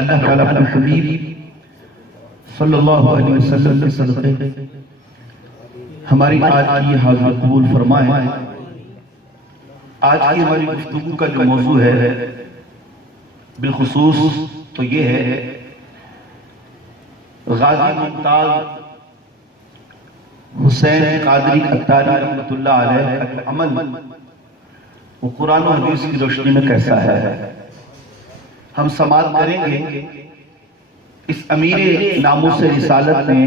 اللہ تعالیٰ اپنے حبیب صلی اللہ علیہ وسلم کے صدقے ہماری آج کی حاضری قبول فرمائے۔ آج کی ہماری گفتگو کا جو موضوع ہے بالخصوص تو یہ ہے غازی ممتاز حسین قادری اتاری رحمۃ اللہ علیہ کا عمل وہ قرآن و حدیث کی روشنی میں کیسا ہے۔ ہم سماعت کریں گے اس امیر ناموس رسالت نے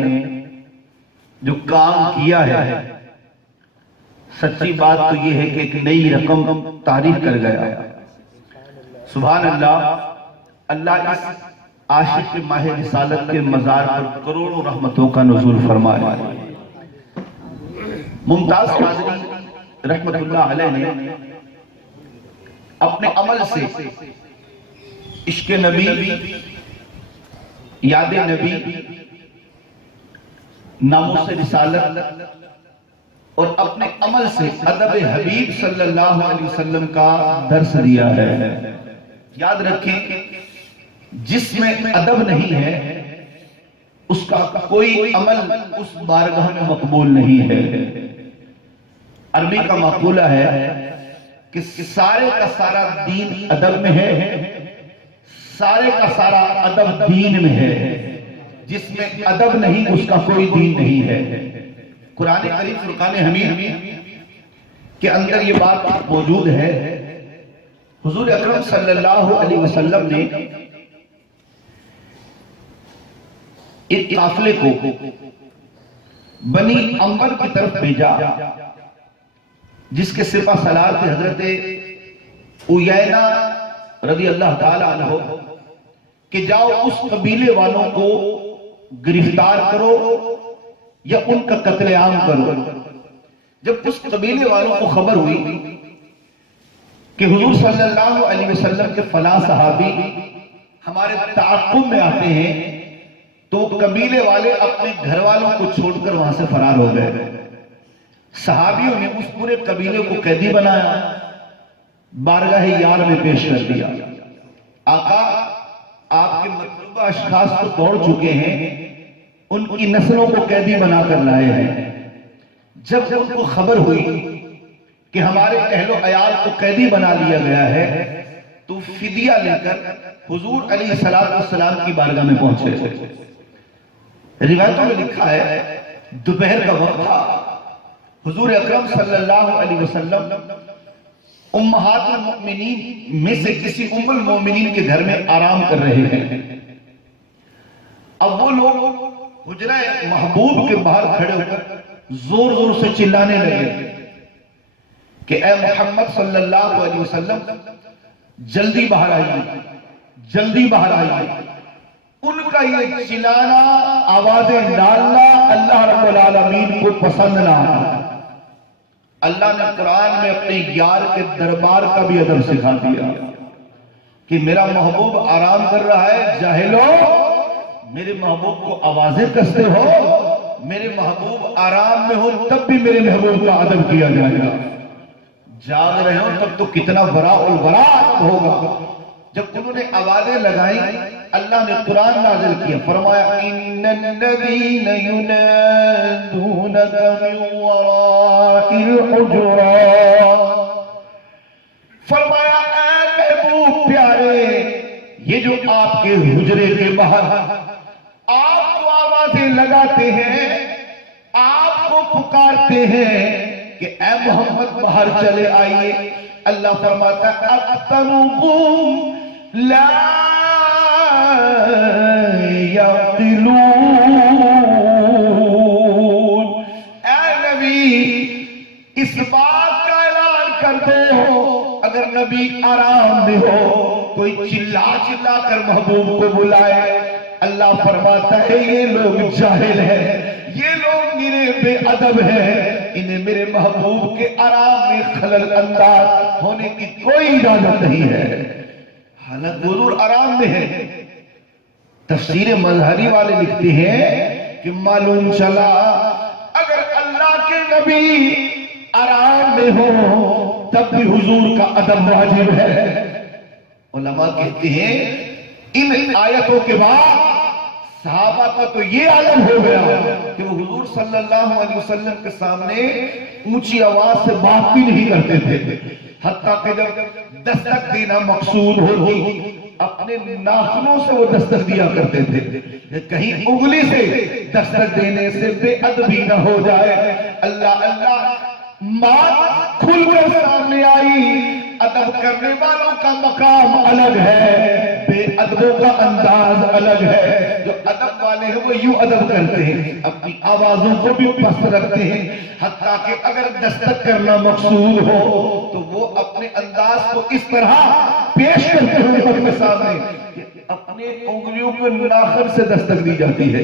جو کام کیا ہے۔ سچی بات تو یہ ہے کہ ایک نئی رقم تعریف کر گیا۔ سبحان اللہ، اللہ اس عاشق ماہ رسالت کے مزار پر کروڑوں رحمتوں کا نزول فرمائے۔ ممتاز قادری رحمت اللہ علیہ نے اپنے عمل سے عشق نبی، یاد نبی، ناموس رسالت اور اپنے عمل سے ادب حبیب صلی اللہ علیہ وسلم کا درس دیا ہے۔ یاد رکھیں، جس میں ادب نہیں ہے اس کا کوئی عمل اس بارگاہ میں مقبول نہیں ہے۔ عربی کا مقولہ ہے کہ سارے کا سارا دین ادب میں ہے، سارے کا سارا ادب دین میں ہے، جس میں ادب نہیں اس کا کوئی دین نہیں ہے۔ قرآن کریم فرقان حمید کے اندر یہ بات موجود ہے۔ حضور اکرم صلی اللہ علیہ وسلم نے ایک قافلے کو بنی عنبر کی طرف بھیجا، جس کے سپہ سالار تھے حضرت عیینہ رضی اللہ تعالی عنہ، کہ جاؤ اس قبیلے والوں کو گرفتار کرو یا ان کا قتل عام کرو۔ جب اس قبیلے والوں کو خبر ہوئی کہ حضور صلی اللہ علیہ وسلم کے فلاں صحابی ہمارے تعاقب میں آتے ہیں، تو قبیلے والے اپنے گھر والوں کو چھوڑ کر وہاں سے فرار ہو گئے۔ صحابیوں نے اس پورے قبیلے کو قیدی بنایا، بارگاہ یار میں پیش کر دیا۔ آقا آپ کے مطلوبہ اشخاص پر دوڑ چکے ہیں، ان کی نسلوں کو قیدی بنا کر لائے ہیں۔ جب ان کو خبر ہوئی کہ ہمارے اہل و عیال کو قیدی بنا لیا گیا ہے، تو فدیہ لے کر حضور علیہ السلام کی بارگاہ میں پہنچے۔ روایتوں میں لکھا ہے دوپہر کا وقت تھا، حضور اکرم صلی اللہ علیہ وسلم امہات المؤمنین میں سے کسی ام المؤمنین کے گھر میں آرام کر رہے ہیں۔ اب وہ لوگ حجرہ محبوب کے باہر کھڑے ہو کر زور زور سے چلانے لگے کہ اے محمد صلی اللہ علیہ وسلم، جلدی باہر آئیے، جلدی باہر آئیے۔ ان کا یہ چلانا، آوازیں ڈالنا اللہ رب العالمین کو پسند نہ آیا۔ اللہ نے قرآن میں اپنے یار کے دربار کا بھی ادب سکھا دیا کہ میرا محبوب آرام کر رہا ہے، جاہلو میرے محبوب کو آوازیں کستے ہو، میرے محبوب آرام میں ہو تب بھی میرے محبوب کا ادب کیا جائے گا، جاگ رہے ہو تب تو کتنا وراء الوراء ہوگا۔ جب انہوں نے آوازیں لگائیں، اللہ نے قرآن نازل کیا، فرمایا ان الذین ینادونک من وراء الحجرات، فرمایا اے محبوب پیارے، یہ جو آپ کے حجرے کے باہر آپ کو آوازیں لگاتے ہیں، آپ کو پکارتے ہیں کہ اے محمد باہر چلے آئیے، اللہ فرماتا ہے اکثرهم لا یعقلون۔ اے نبی اس بات کا اعلان کر دو، اگر نبی آرام میں ہو کوئی چلا چلا کر محبوب کو بلائے، اللہ فرماتا ہے یہ لوگ جاہل ہیں، یہ لوگ میرے بے ادب ہیں، انہیں میرے محبوب کے آرام میں خلل انداز ہونے کی کوئی اجازت نہیں ہے۔ حالانکہ حضور آرام میں ہے۔ تفسیر مظہری والے لکھتے ہیں کہ معلوم چلا اگر اللہ کے نبی آرام میں ہو تب بھی حضور کا ادب واجب ہے۔ علماء کہتے ہیں ان آیتوں کے بعد صحابہ کا تو یہ عالم ہو گیا کہ وہ حضور صلی اللہ علیہ وسلم کے سامنے اونچی آواز سے بات بھی نہیں کرتے تھے، حتیٰ کہ جب دستک دینا مقصود ہوتی اپنے ناخنوں سے وہ دستک دیا کرتے تھے، کہیں انگلی سے دستک دینے سے بے ادبی نہ ہو جائے۔ اللہ اللہ بات کھل کر سامنے آئی، ادب کرنے والوں کا مقام الگ ہے، بے ادبوں کا انداز الگ ہے۔ جو ادب والے ہیں وہ یوں ادب کرتے ہیں، اپنی آوازوں کو بھی پست رکھتے ہیں، حتیٰ کہ اگر دستک کرنا مقصود ہو تو وہ اپنے انداز کو اس طرح پیش کرتے ہوئے اپنے سامنے کہ اپنے انگلیوں کو ناخن سے دستک دی جاتی ہے۔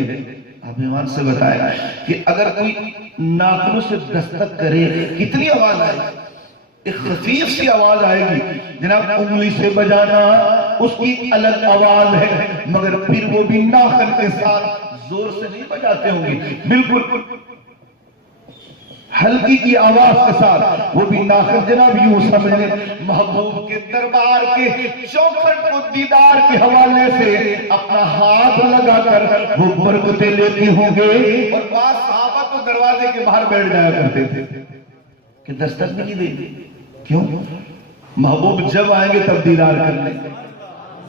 آپ ایمان سے بتایا کہ اگر کوئی ناخنوں سے دستک کرے کتنی آواز آئے گی؟ ایک خفیف سی آواز آئے گی۔ جناب انگلی سے بجانا اس کی الگ آواز ہے، مگر پھر وہ بھی ناخن کے ساتھ زور سے نہیں بجاتے ہوں گے، بالکل ہلکی کی آواز کے ساتھ وہ بھی ناخن۔ جناب یوں سمجھ لیں محبوب کے دربار کے چوکھٹ کو دیدار کے حوالے سے اپنا ہاتھ لگا کر وہ برکتیں لیتے ہوں گے، اور بعض صحابہ تو دروازے کے باہر بیٹھ جایا کرتے تھے کہ دستک بھی نہیں دیں گے۔ کیوں؟ محبوب جب آئیں گے تب دیدار کر لیں گے،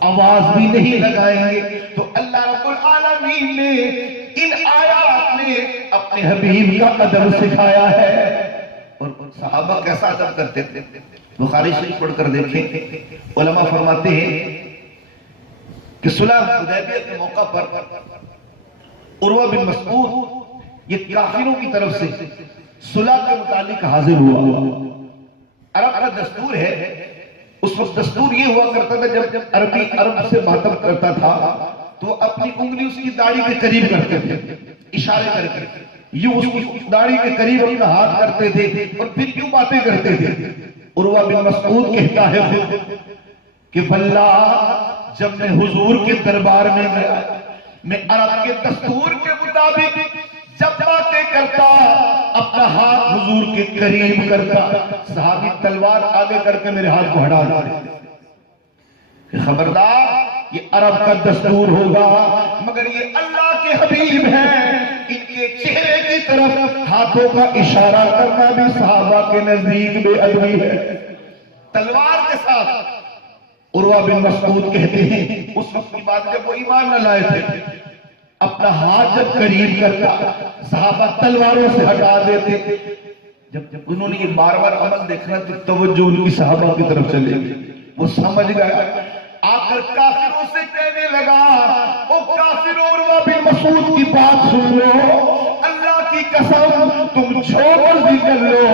آواز بھی نہیں لگائیں گے۔ تو اللہ رب العالمین نے ان آیات میں اپنے حبیب کا ادب سکھایا ہے، اور صحابہ کیسا ادب کرتے تھے۔ بخاری شریف پڑھ کر دیکھیں، علماء فرماتے ہیں کہ صلح حدیبیہ کے موقع پر عروہ بن مسعود یہ کافروں کی طرف سے صلح کے متعلق حاضر ہوا۔ عرب کا دستور ہے، اس وقت دستور یہ ہوا کرتا تھا جب عربی عرب سے ماتم کرتا تھا تو وہ اپنی انگلی اس کی داڑھی کے قریب کرتے تھے، اشارے کر کے یوں اس کی داڑھی کے قریب اپنا ہاتھ کرتے تھے اور پھر یوں باتیں کرتے تھے۔ عروہ بن مسعود کہتا ہے کہ واللہ جب میں حضور کے دربار میں گیا، میں عرب کے دستور کے مطابق جب باتیں کرتا اپنا ہاتھ حضور کے قریب کرتا، صحابی تلوار آگے کر کے میرے ہاتھ کو ہٹا دیتے کہ خبردار یہ عرب کا دستور ہوگا، مگر یہ اللہ کے حبیب ہیں، ان کے چہرے کی طرف ہاتھوں کا اشارہ کرنا بھی صحابہ کے نزدیک بے ادبی ہے۔ تلوار کے ساتھ عروہ بن مسعود کہتے ہیں اس وقت کی بات جب وہ ایمان نہ لائے تھے، اپنا ہاتھ جب قریب کرتا صحابہ تلواروں سے ہٹا دیتے۔ جب انہوں نے یہ بار بار عمل دیکھنا تو توجہ ان کی صحابہ کی طرف چلے گئی، وہ سمجھ گیا، آ کر کافروں سے کہنے لگا او کافروں عروہ بن مسعود کی بات سن لو، اللہ کی قسم تم چھوڑ بھی کر لو،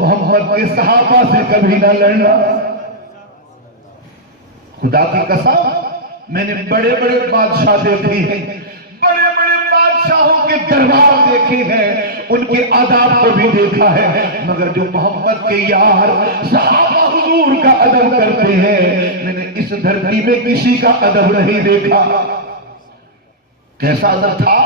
محمد کے صحابہ سے کبھی نہ لڑنا۔ خدا کی قسم میں نے بڑے بڑے بادشاہ دیکھے ہیں، بڑے بڑے بادشاہوں کے دربار دیکھے ہیں، ان کے آداب کو بھی دیکھا ہے، مگر جو محمد کے یار صحابہ حضور کا ادب کرتے ہیں میں نے اس دھرتی میں کسی کا ادب نہیں دیکھا۔ کیسا ادب تھا؟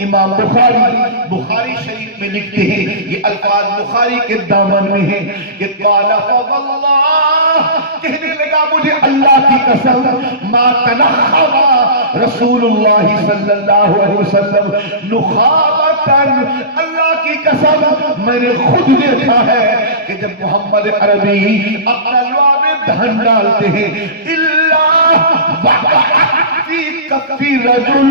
امام بخاری شریف میں لکھتے ہیں، یہ الفاظ بخاری کے دامن میں ہیں کہ قال فواللہ، کہنے لگا مجھے اللہ کی قسم ما تنخوا رسول اللہ صلی اللہ علیہ وسلم نخابتاً، اللہ کی قسم میں نے خود دیکھا ہے کہ جب محمد عربی اپنا لعاب دہن ڈالتے ہیں اللہ فی کفی رجل،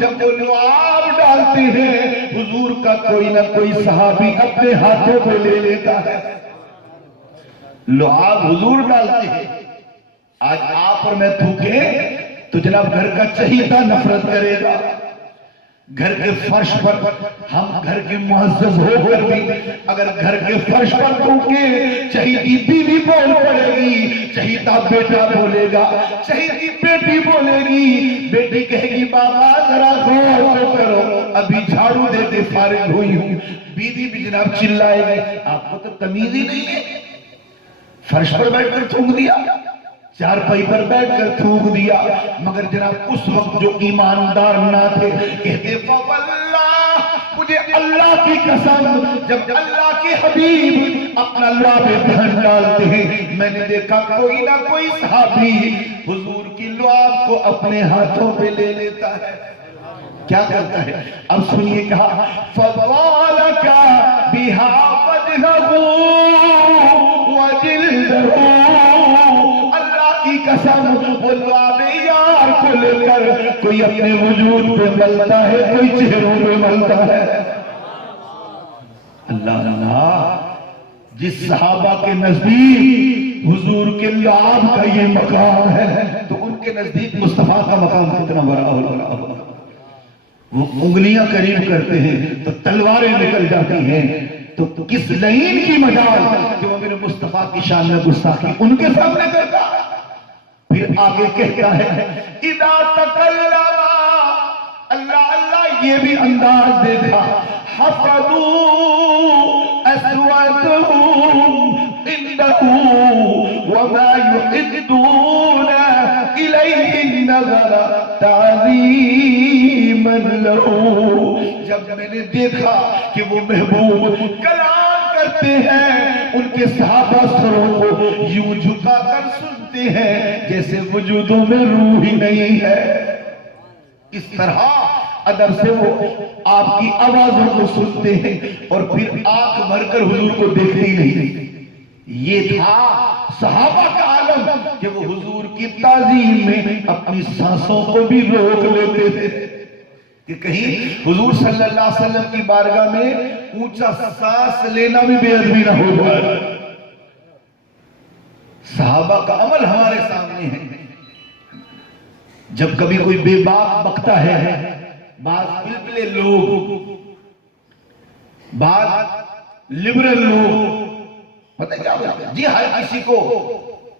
جب وہ لعاب ڈالتے ہیں حضور کا کوئی نہ کوئی صحابی اپنے ہاتھوں کو لے لیتا ہے۔ لعاب حضور ڈالتے ہیں، آج آپ اور میں تھوکیں تو جناب گھر کا چہیتا نفرت کرے گا، گھر کے فرش پر ہم گھر کے معزز ہو کر بھی اگر گھر کے فرش پر تھوکیں چہیتی بیوی بول پڑے گی، چہیتا بیٹا بولے گا، چہیتی بیٹی بولے گی، بیٹی کہے گی بابا ذرا غور تو کرو ابھی جھاڑو دیتے فارغ ہوئی ہوں، بیوی بھی جناب چلائے گی آپ کو تو تمیز ہی نہیں ہے، فرش پر بیٹھ کر تھوک دیا، چار پائی پر بیٹھ کر تھوک دیا، مگر جناب اس وقت جو ایماندار نہ تھے کہتے فواللہ مجھے اللہ کی قسم جب اللہ کے حبیب اپنا لعاب دہن ڈالتے ہیں میں نے دیکھا کوئی نہ کوئی صحابی حضور کی لعاب کو اپنے ہاتھوں پہ لے لیتا ہے. کیا کرتا ہے؟ اب سنیے کہا فَضَوَالَكَ بِهَا وَجْهَهُ وَجِلْدَهُ. اللہ کی قسم وہ لعاب یار کو لے کر کوئی اپنے وجود پہ ملتا ہے، کوئی چہروں پہ ملتا ہے. اللہ اللہ، جس صحابہ کے نزدیک حضور کے لعاب کا یہ مقام ہے تو ان کے نزدیک مصطفیٰ کا مقام کتنا بڑا ہوگا. وہ انگلیاں قریب کرتے ہیں تو تلواریں نکل جاتی ہیں. تو کس لعین کی مجال کہ وہ میرے مصطفیٰ کی شان میں گستاخی ان کے سامنے کرتا. پھر آگے کہتا ہے اذا تکلم، اللہ اللہ یہ بھی انداز دیکھا، حفظوا أسواتهم عنده وما يحدون إليه النظر تعظيما له. جب میں نے دیکھا کہ وہ محبوب کلام کرتے ہیں، ان کے صحابہ سروں کو یوں جھکا کر سنتے ہیں جیسے وجودوں میں روح ہی نہیں ہے. اس طرح ادب سے وہ آپ کی آوازوں کو سنتے ہیں اور پھر آنکھ بھر کر حضور کو دیکھتے ہی نہیں. یہ تھا صحابہ کا عالم کہ وہ حضور کی تعظیم میں اپنی سانسوں کو بھی روک لیتے تھے کہ کہیں حضور صلی اللہ علیہ وسلم کی بارگاہ میں اونچا سانس لینا بھی بے ادبی نہ ہو جائے. صحابہ کا عمل ہمارے سامنے ہے. جب کبھی کوئی بے باک بکتا ہے، بعض بلبلے لوگ، بعض لبرل لوگ، پتہ کیا ہوتا ہے؟ جی ہر کسی کو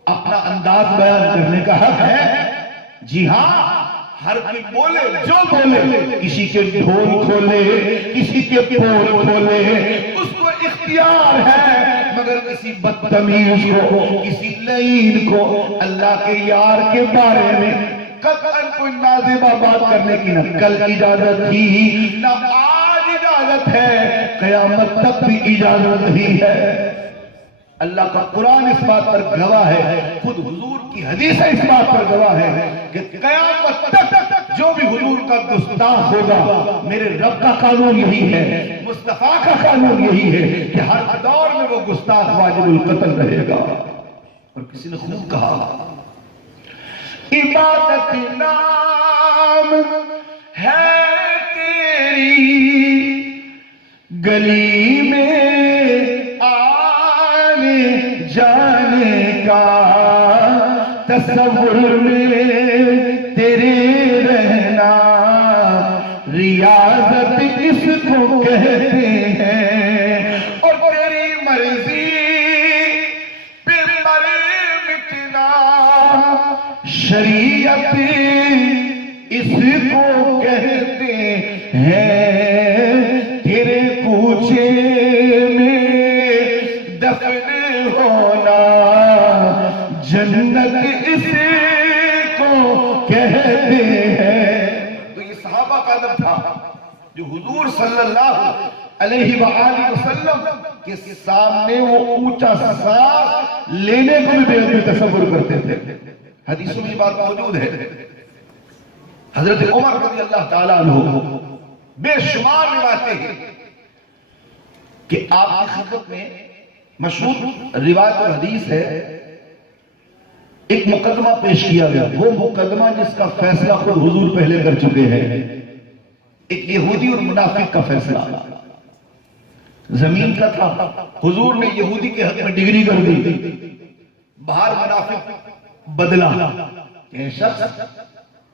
اپنا انداز بیان کرنے کا حق ہے. جی ہاں، ہر کوئی بولے جو بولے، کسی کے ڈھول کھولے، کسی کے پور کھولے، اس کو اختیار ہے. مگر کسی بدتمیز کو، کسی لعین کو اللہ کے یار کے بارے میں قطعاً کوئی نازیبہ بات کرنے کی نہ کل اجازت تھی، نہ آج اجازت ہے، قیامت تک بھی اجازت نہیں ہے. اللہ کا قرآن اس بات پر گواہ ہے، خود حضور کی حدیث اس بات پر گواہ ہے کہ قیامت تک جو بھی حضور کا گستاخ ہوگا، میرے رب کا قانون یہی ہے، مصطفیٰ کا قانون یہی ہے کہ ہر دور میں وہ گستاخ واجب القتل رہے گا. اور کسی نے خوب کہا عبادت نام ہے تیری، گلی میں آنے جانے کا، تصور میں تیرے رہنا، ریاضت اس کو کہتے ہیں. اور تیری مرضی پہ مر مٹنا، شریعت اس کو کہتے ہیں. تیرے کوچے میں دفن ہونا، جنت اس کو کہتے ہیں. تو یہ صحابہ کا ادب تھا جو حضور صلی اللہ علیہ وآلہ وسلم کے سامنے وہ اونچا سانس لینے کو بھی بے ادبی تصور کرتے تھے. حدیثوں میں یہ بات موجود ہے. حضرت عمر رضی اللہ تعالیٰ عنہ بے شمار روایتیں ہیں کہ آپ کی خدمت میں مشہور روایت اور حدیث ہے. ایک مقدمہ پیش کیا گیا، وہ مقدمہ جس کا فیصلہ خود حضور پہلے کر چکے ہیں. ایک یہودی اور منافق کا فیصلہ زمین کا تھا. حضور نے یہودی کے حق میں ڈگری کر دی، باہر منافق بدلا. یہ شخص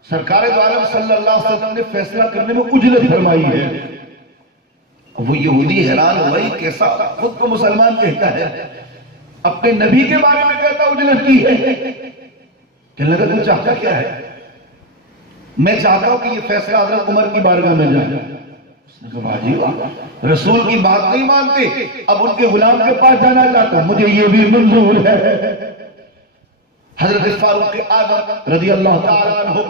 سرکار دو عالم صلی اللہ علیہ وسلم نے فیصلہ کرنے میں اجلت فرمائی ہے. وہ یہودی حیران ہوئی، کیسا خود کو مسلمان کہتا ہے، اپنے نبی کے بارے میں کہتا اجلت کی ہے. کہنے لگا تو چاہتا کیا ہے؟ میں چاہتا ہوں کہ یہ فیصلہ حضرت عمر کی بارگاہ میں جائے. اس نے کہا جی رسول کی بات نہیں مانتے، اب ان کے غلام کے پاس جانا چاہتا ہوں، مجھے یہ بھی منظور ہے. حضرت فاروق اعظم رضی اللہ تعالیٰ عنہ،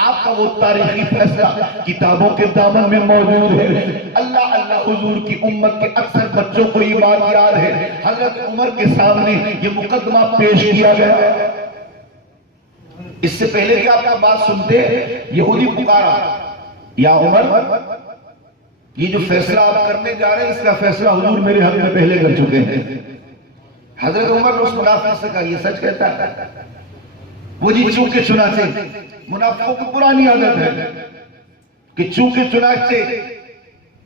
آپ کا وہ تاریخی فیصلہ کتابوں کے دامن میں موجود ہے. اللہ اللہ حضور کی امت کے اکثر بچوں کو یہ بات یاد ہے. حضرت عمر کے سامنے یہ مقدمہ پیش کیا گیا. اس سے پہلے کہ آپ کا بات سنتے یہودی پکارا یا عمر یہ جو فیصلہ آپ کرنے جا رہے ہیں اس کا فیصلہ حضور میرے حق میں پہلے کر چکے ہیں. حضرت عمر نے اس منافق سے کہا یہ سچ کہتا ہے؟ وہ جی چونکہ چنانچہ منافقوں کی پرانی عادت ہے کہ چونکہ چنانچہ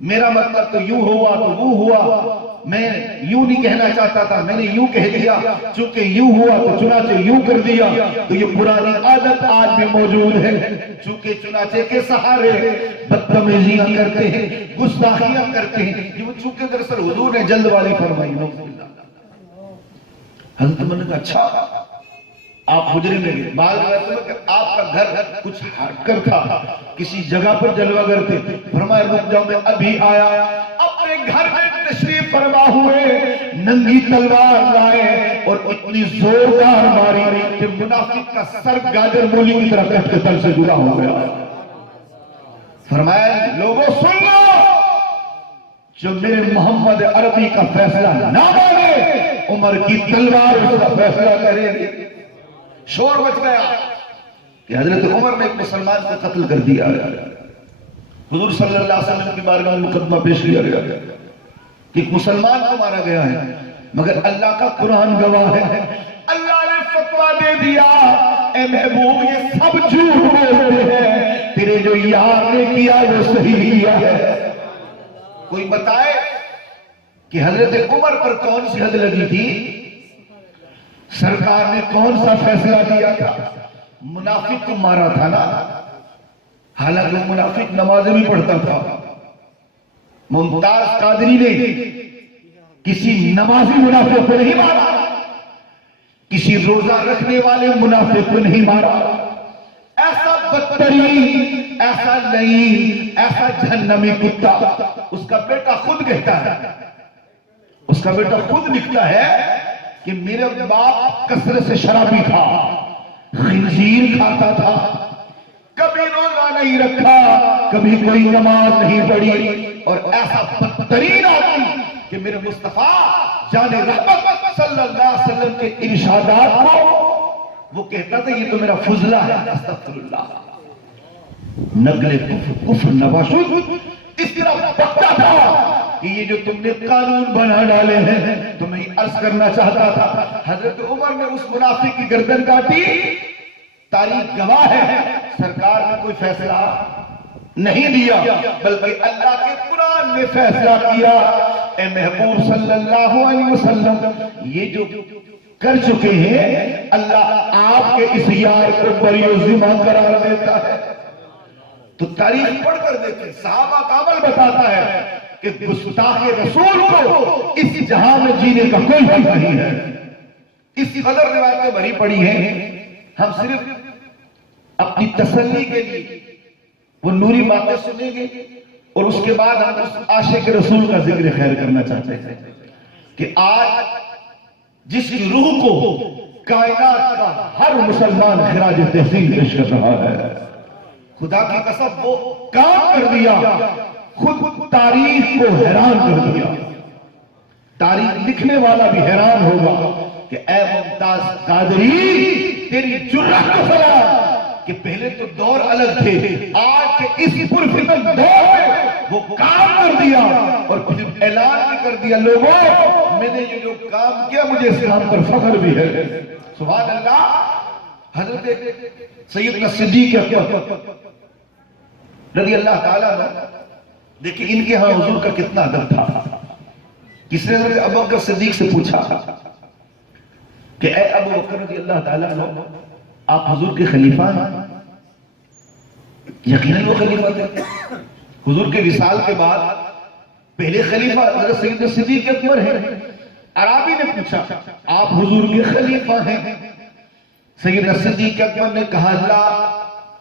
میرا مطلب تو یوں ہوا تو وہ ہوا، میں یوں نہیں کہنا چاہتا تھا میں نے یوں کہہ دیا، چونکہ یوں ہوا تو چنانچہ یوں کر دیا. تو یہ پرانی عادت آج بھی موجود ہے. چونکہ چنانچہ کے سہارے بدتمیزیاں کرتے ہیں، گستاخیاں کرتے ہیں. یہ وہ چونکہ دراصل حضور نے جلد والی فرمائی. حضرت عمر نے کہا اچھا آپ حجرے میں گئے. بعض رہتے ہیں کہ آپ کا گھر کچھ ہٹ کر تھا، کسی جگہ پر جلوہ گر تھے. فرمایا رک جاؤ میں ابھی آیا. اپنے گھر میں تشریف فرما ہوئے ننگی تلوار لائے اور اتنی زوردار ماری کہ منافق کا سر گاجر مولی کی طرح کٹ کے تل سے جڑا ہو گیا. فرمایا لوگوں سن لو، جو میرے محمد عربی کا فیصلہ نہ مانے عمر کی تلوار اس کا فیصلہ کرے گی. شور مچ گیا کہ حضرت عمر نے ایک مسلمان کو قتل کر دیا. حضور صلی اللہ علیہ وسلم کی بارگاہ میں مقدمہ پیش کیا گیا کہ ایک مسلمان کو مارا گیا ہے، مگر اللہ کا قرآن گواہ ہے. اللہ نے فتویٰ دے دیا اے محبوب یہ سب جھوٹ بولتے ہیں، تیرے جو یار نے کیا وہ صحیح کیا ہے. کوئی بتائے کہ حضرت عمر پر کون سی حد لگی تھی؟ سرکار نے کون سا فیصلہ دیا تھا؟ منافق کو مارا تھا نا. حالانکہ وہ منافق نمازیں بھی پڑھتا تھا. ممتاز قادری نے کسی نمازی منافق کو نہیں مارا، کسی روزہ رکھنے والے منافق کو نہیں مارا. ایسا بدترین، ایسا لعین، ایسا جہنمی کتا اس کا بیٹا خود کہتا ہے، اس کا بیٹا خود لکھتا ہے کہ میرے باپ کثرت سے شرابی تھا، خنزیر کھاتا تھا، کبھی روزہ نہیں رکھا، کبھی کوئی نماز نہیں پڑھی، اور ایسا بدترین آدمی کہ میرے مصطفیٰ جان رحمت صلی اللہ علیہ وسلم کے ارشادات کو وہ کہتا تھا یہ تو میرا فضلہ ہے. استغفر اللہ. نگل کفر نواشد اس طرح بکتا تھا کہ یہ جو تم نے قانون بنا ڈالے ہیں تو میں عرض کرنا چاہتا تھا. حضرت عمر نے اس منافق کی گردن کاٹی. تاریخ گواہ ہے سرکار نے کوئی فیصلہ نہیں دیا بلکہ اللہ کے قرآن نے فیصلہ کیا. اے محبوب صلی اللہ علیہ وسلم یہ جو کر چکے ہیں اللہ آپ کے اس یار کو بری و ذمہ قرار دیتا ہے. تو تاریخ پڑھ کر دیکھیں صحابہ کا عمل بتاتا ہے کہ گستاخ رسول کو اس جہاں میں جینے کا کوئی حق نہیں ہے. اس قدر روایتیں بھری پڑی ہیں. ہم صرف اپنی تسلی کے لیے وہ نوری باتیں سنیں گے اور اس کے بعد ہم اس عاشق رسول کا ذکر خیر کرنا چاہتے ہیں کہ آج جس کی روح کو کائنات کا ہر مسلمان خراج تحسین پیش کر رہا ہے. خدا کی قسم وہ کام کر دیا، خود تاریخ کو حیران کر دیا. تاریخ لکھنے والا بھی حیران ہوگا کہ اے ممتاز قادری تیری جرأت کو سلام کہ پہلے تو دور الگ تھے، آج کے اس پرفتن دور میں وہ کام کر دیا اور پھر اعلان بھی کر دیا لوگوں میں نے یہ جو کام کیا مجھے اس کام پر فخر بھی ہے. سبحان اللہ. حضرت سیدنا صدیق اکبر رضی اللہ تعالیٰ عنہ دیکھیں ان کے ہاں حضور کا کتنا ادب تھا. کس نے حضرت ابو بکر صدیق سے پوچھا کہ اے ابو بکر رضی اللہ تعالیٰ عنہ آپ حضور کے خلیفہ ہیں؟ یقیناً وہ خلیفہ تھے. حضور کے وصال کے بعد پہلے خلیفہ حضرت سیدنا صدیق اکبر ہیں. عرابی نے پوچھا آپ حضور کے خلیفہ ہیں؟ سیدنا صدیق اکبر نے کہا لا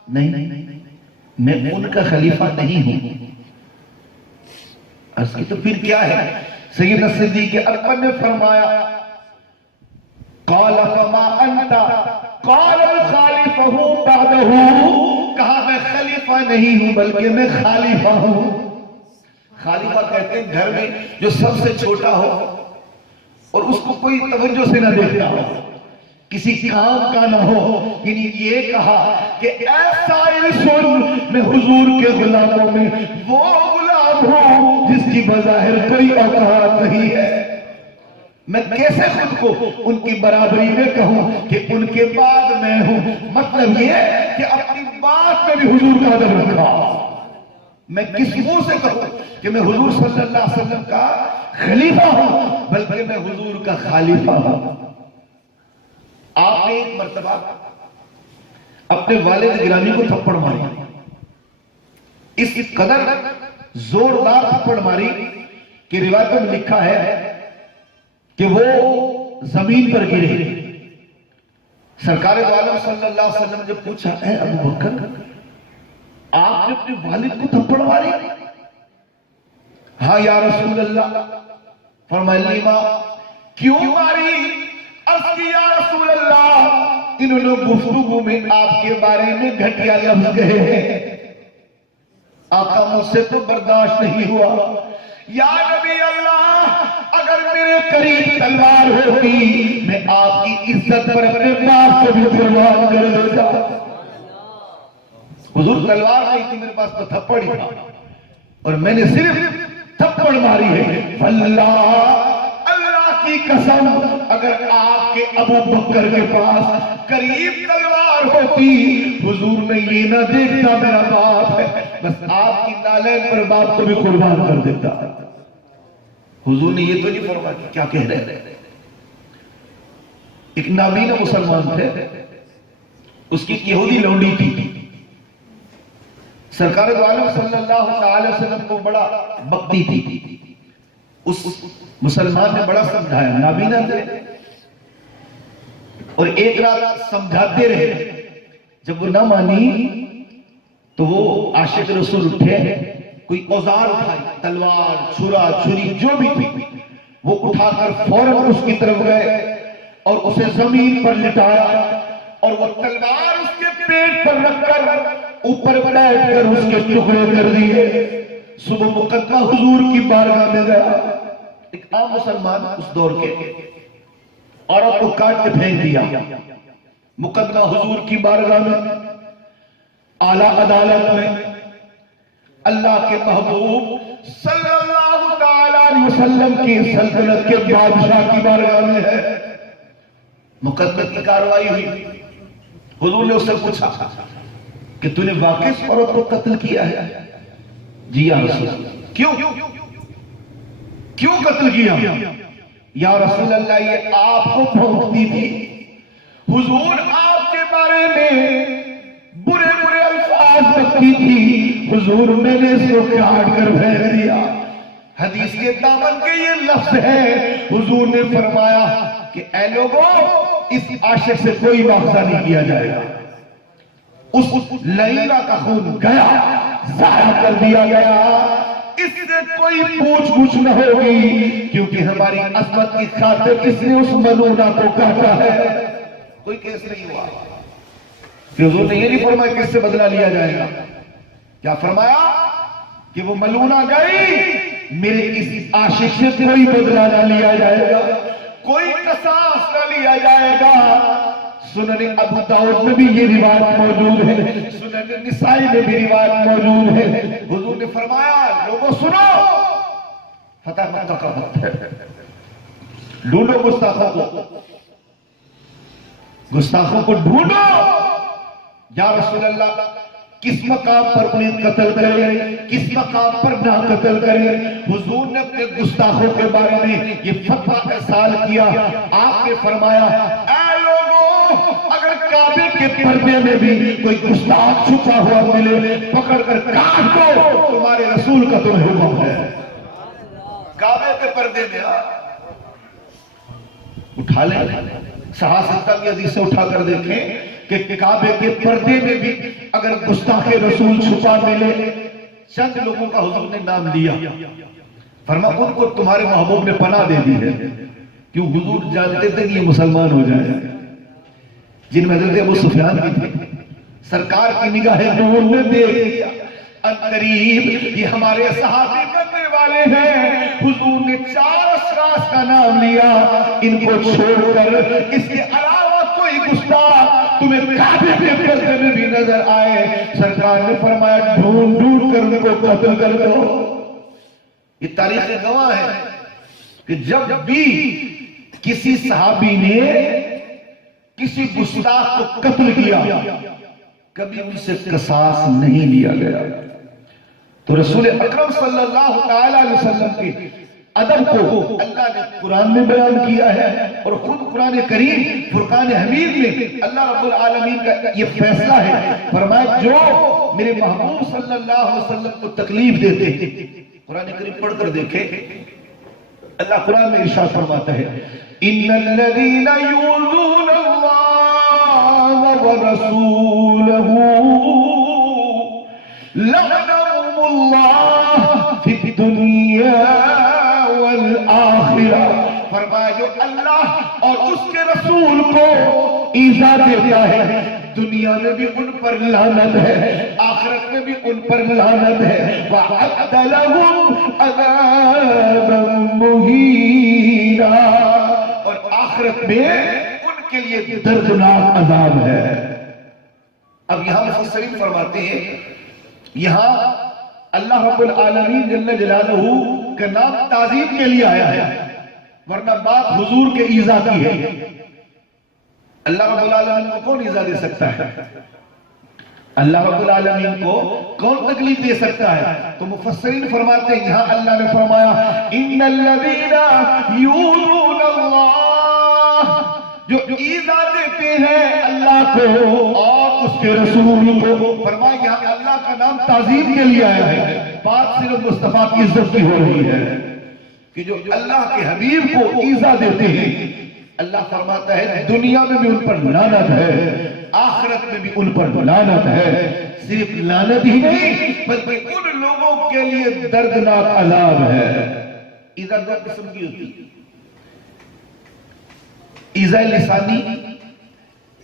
نہیں میں ان کا خلیفہ نہیں ہوں. اس کی تو پھر کیا ہے؟ سیدنا صدیق اکبر نے فرمایا قال فما انت قال خالفہ بعدہ، کہا میں خلیفہ نہیں ہوں بلکہ میں خلیفہ ہوں. خلیفہ کہتے ہیں گھر میں جو سب سے چھوٹا ہو اور اس کو کوئی توجہ سے نہ دیکھتا ہو. کسی کام کا نہ ہو، یعنی یہ کہا کہ اے سائل سن، میں حضور کے غلاموں میں وہ غلام ہوں جس کی بظاہر کوئی اوقات نہیں ہے، میں کیسے خود کو ان کی برابری میں کہوں کہ ان کے بعد میں ہوں؟ مطلب یہ ہے کہ اپنی بات میں بھی حضور کا ادب رکھا۔ میں کس منہ سے کہوں کہ میں حضور صلی اللہ علیہ وسلم کا خلیفہ ہوں، بلکہ میں حضور کا خلیفہ ہوں۔ آپ نے ایک مرتبہ اپنے والد گرامی کو تھپڑ ماری، اس قدر زوردار تھپڑ ماری کہ روایت میں لکھا ہے کہ وہ زمین پر گرے۔ سرکار دو عالم صلی اللہ علیہ وسلم نے جب پوچھا، اے ابو بکر، آپ نے اپنے والد کو تھپڑ ماری؟ ہاں یا رسول اللہ۔ فرمایا لیما، کیوں ماری؟ عرض کی یا رسول اللہ، انہوں نے گفتگو میں آپ کے بارے میں گھٹیا لفظ کہے ہیں، آقا مجھ سے تو برداشت نہیں ہوا۔ یا نبی اللہ، اگر میرے قریب تلوار ہوتی میں آپ کی عزت پر اپنے باپ کو بھی قربان کر دیتا۔ حضور تلوار نہیں تھی میرے پاس، تو تھپڑ ہی تھا، اور میں نے صرف تھپڑ ماری ہے۔ واللہ، اللہ کی قسم، اگر آپ کے ابو بکر کے پاس قریب تلوار ہوتی، حضور میں یہ نہ دیکھتا میرا باپ ہے، بس آپ کی نالین پر باپ کو بھی قربان کر دیتا۔ حضور نے یہ تو نہیں فرمایا کیا کہہ رہے ہیں۔ ایک نابینا مسلمان تھے، اس کی یہودی لونڈی تھی، سرکار دو عالم صلی اللہ علیہ وسلم کو بڑا بکتی تھی۔ اس مسلمان نے بڑا سمجھایا، نابینا تھے، اور ایک رات سمجھاتے رہے، جب وہ نہ مانی تو وہ عاشق رسول اٹھے، کوئی اوزار اٹھائی، تلوار، چھرا، چھری جو بھی تھی، وہ اٹھا کر فوراً اس کی طرف گئے اور اسے زمین پر لٹایا، اور وہ تلوار اس کے پیٹ پر رکھ کر اوپر بیٹھ کر اس کے ٹکڑے کر دیے۔ صبح مقدمہ حضور کی بارگاہ میں گیا، ایک عام مسلمان اس دور کے، عورت کو کاٹ کے پھینک دیا۔ مقدمہ حضور کی بارگاہ میں، اعلیٰ عدالت میں، اللہ کے محبوب صلی اللہ تعالیٰ علیہ وسلم کی سلطنت کے بادشاہ کی بارگاہ میں ہے۔ مقدمے کی کارروائی ہوئی، حضور نے اس سے پوچھا کہ تو نے واقعی اس عورت کو قتل کیا ہے؟ جی یا رسول اللہ۔ کیوں قتل کیا؟ یا رسول اللہ، یہ آپ کو بھونکتی تھی، حضور آپ کے بارے میں برے برے الفاظ رکھتی تھی، حضور میں نے اس کو کاٹ کر پھینک دیا۔ حدیث کے دامن کے یہ لفظ ہے، حضور نے فرمایا کہ اے لوگوں، اس عاشق سے کوئی مواخذہ نہیں کیا جائے گا، اس لعینہ کا خون گیا، ضائع کر دیا گیا، اس سے کوئی پوچھ گچھ نہ ہوگی، کیونکہ ہماری عظمت کی خاطر اس نے اس ملونہ کو کاٹا ہے۔ کوئی کیس نہیں ہوا۔ حضور نے یہ نہیں فرمایا کہ اس سے بدلہ لیا جائے گا، کیا فرمایا کہ وہ ملونہ گئی، میرے اس عاشق سے کوئی بدلہ نہ لیا جائے گا، کوئی قصاص نہ لیا جائے گا۔ سنن ابو داؤد میں بھی یہ روایت موجود ہے، سنن نسائی میں بھی روایت موجود ہے۔ حضور نے فرمایا لوگوں سنو، فتح مکہ کا وقت ہے، ڈھونڈو گستاخوں کو، گستاخوں کو ڈھونڈو۔ یا رسول اللہ، کس مقام پر انہیں قتل کرے، کس مقام پر نہ قتل کرے؟ حضور نے اپنے گستاخوں کے بارے میں یہ فتویٰ ارسال کیا۔ آپ نے فرمایا اے لوگوں، اگر کعبے کے پردے میں بھی کوئی گستاخ چھپا ہوا ملے، پکڑ کر کاٹ دو، تمہارے رسول کا تمہیں حکم ہے۔ کعبے کے پردے میں اٹھا لیں، صحاح کی حدیث سے اٹھا کر دیکھیں کہ کعبے کے پردے میں بھی اگر گستاخ رسول چھپا ملے، چند لوگوں کا حضور نے نام لیا، فرمایا ان کو تمہارے محبوب نے پناہ دے دی ہے، کیوں حضور جانتے تھے کہ یہ مسلمان ہو جائے، جن میں حضرت ابو سفیان بھی تھے، سرکار کی نگاہیں نور نے دیکھ لیا، قریب یہ ہمارے صحابی بننے والے ہیں۔ حضور نے 4 اشخاص کا نام لیا، ان کو چھوڑ کر اس کے علاوہ تمہیں کعبے کے پردے میں بھی نظر آئے، سرکار نے فرمایا ڈھونڈ ڈھونڈ کر ان کو قتل کر دو۔ یہ تاریخ گواہ ہے کہ جب بھی کسی صحابی نے کسی گستاخ کو قتل کیا کبھی ان سے قصاص نہیں لیا گیا۔ تو رسول اکرم صلی اللہ علیہ وسلم کے ادب کو اللہ نے قرآن میں بیان کیا ہے، اور خود قرآن کریم فرقان حمید میں اللہ رب العالمین کا یہ فیصلہ ہے، فرمایا جو میرے محبوب صلی اللہ علیہ وسلم کو تکلیف دیتے ہیں، قرآن کریم پڑھ کر دیکھیں، اللہ قرآن میں ارشاد فرماتا ہے ان الذین یؤذون اللہ ورسولہ لعنهم اللہ فی الدنیا والآخرہ، فرمایا جو اللہ اور اس کے رسول کو ایذا دیتا ہے دنیا میں بھی ان پر لعنت ہے، آخرت میں بھی ان پر لعنت ہے، وَأَعَدَّ لَهُمْ عَذَابًا مُهِينًا، اور آخرت میں ان کے لیے دردناک عذاب ہے۔ اب یہاں مفسرین فرماتے ہیں یہاں اللہ رب العالمین جل جلالہ کا نام تعظیم کے لیے آیا ہے، ورنہ بات حضور کے ایذا کی ہے۔ اللہ رب العالمین کو کون ایذا دے سکتا ہے؟ اللہ رب العالمین کو کون تکلیف دے سکتا ہے؟ تو مفسرین فرماتے ہیں یہاں اللہ نے فرمایا ان الذین یؤذون اللہ، جو ایذا دیتے ہیں اللہ کو اور اس کے رسول کو، فرمایا یہاں اللہ کا نام تعظیم کے لیے آیا ہے، بات صرف مصطفیٰ کی عزت کی ہو رہی ہے کہ جو اللہ کے حبیب کو ایذا دیتے ہیں اللہ فرماتا ہے دنیا میں بھی ان پر لعنت ہے، آخرت میں بھی ان پر لعنت ہے، صرف لعنت ہی نہیں بلکہ ان لوگوں کے لیے دردناک عذاب ہے۔ ایذا دو قسم کی ہوتی ہے، ایذا لسانی،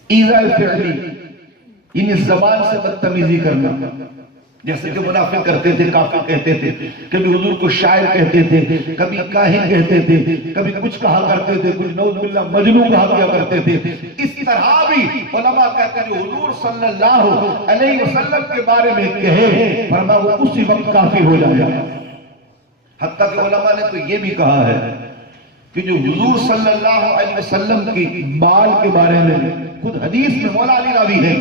ایذا فعلی، یعنی زبان سے بدتمیزی کرنا، جیسے کہ منافق کرتے تھے، کافر کہتے تھے، کبھی حضور کو شاعر کہتے تھے، کبھی کاہن کہتے تھے، کبھی کچھ کہا کرتے تھے، کچھ نعوذ باللہ مجنون کہا کیا کرتے تھے۔ اس طرح بھی علماء کہتے ہیں جو حضور صلی اللہ علیہ وسلم کے بارے میں کہے فرمایا وہ اسی وقت کافر ہو جائے گا۔ حتیٰ کہ علماء نے تو یہ بھی کہا ہے کہ جو حضور صلی اللہ علیہ وسلم کی بال کے بارے میں خود حدیث میں مولا علی راوی ہے،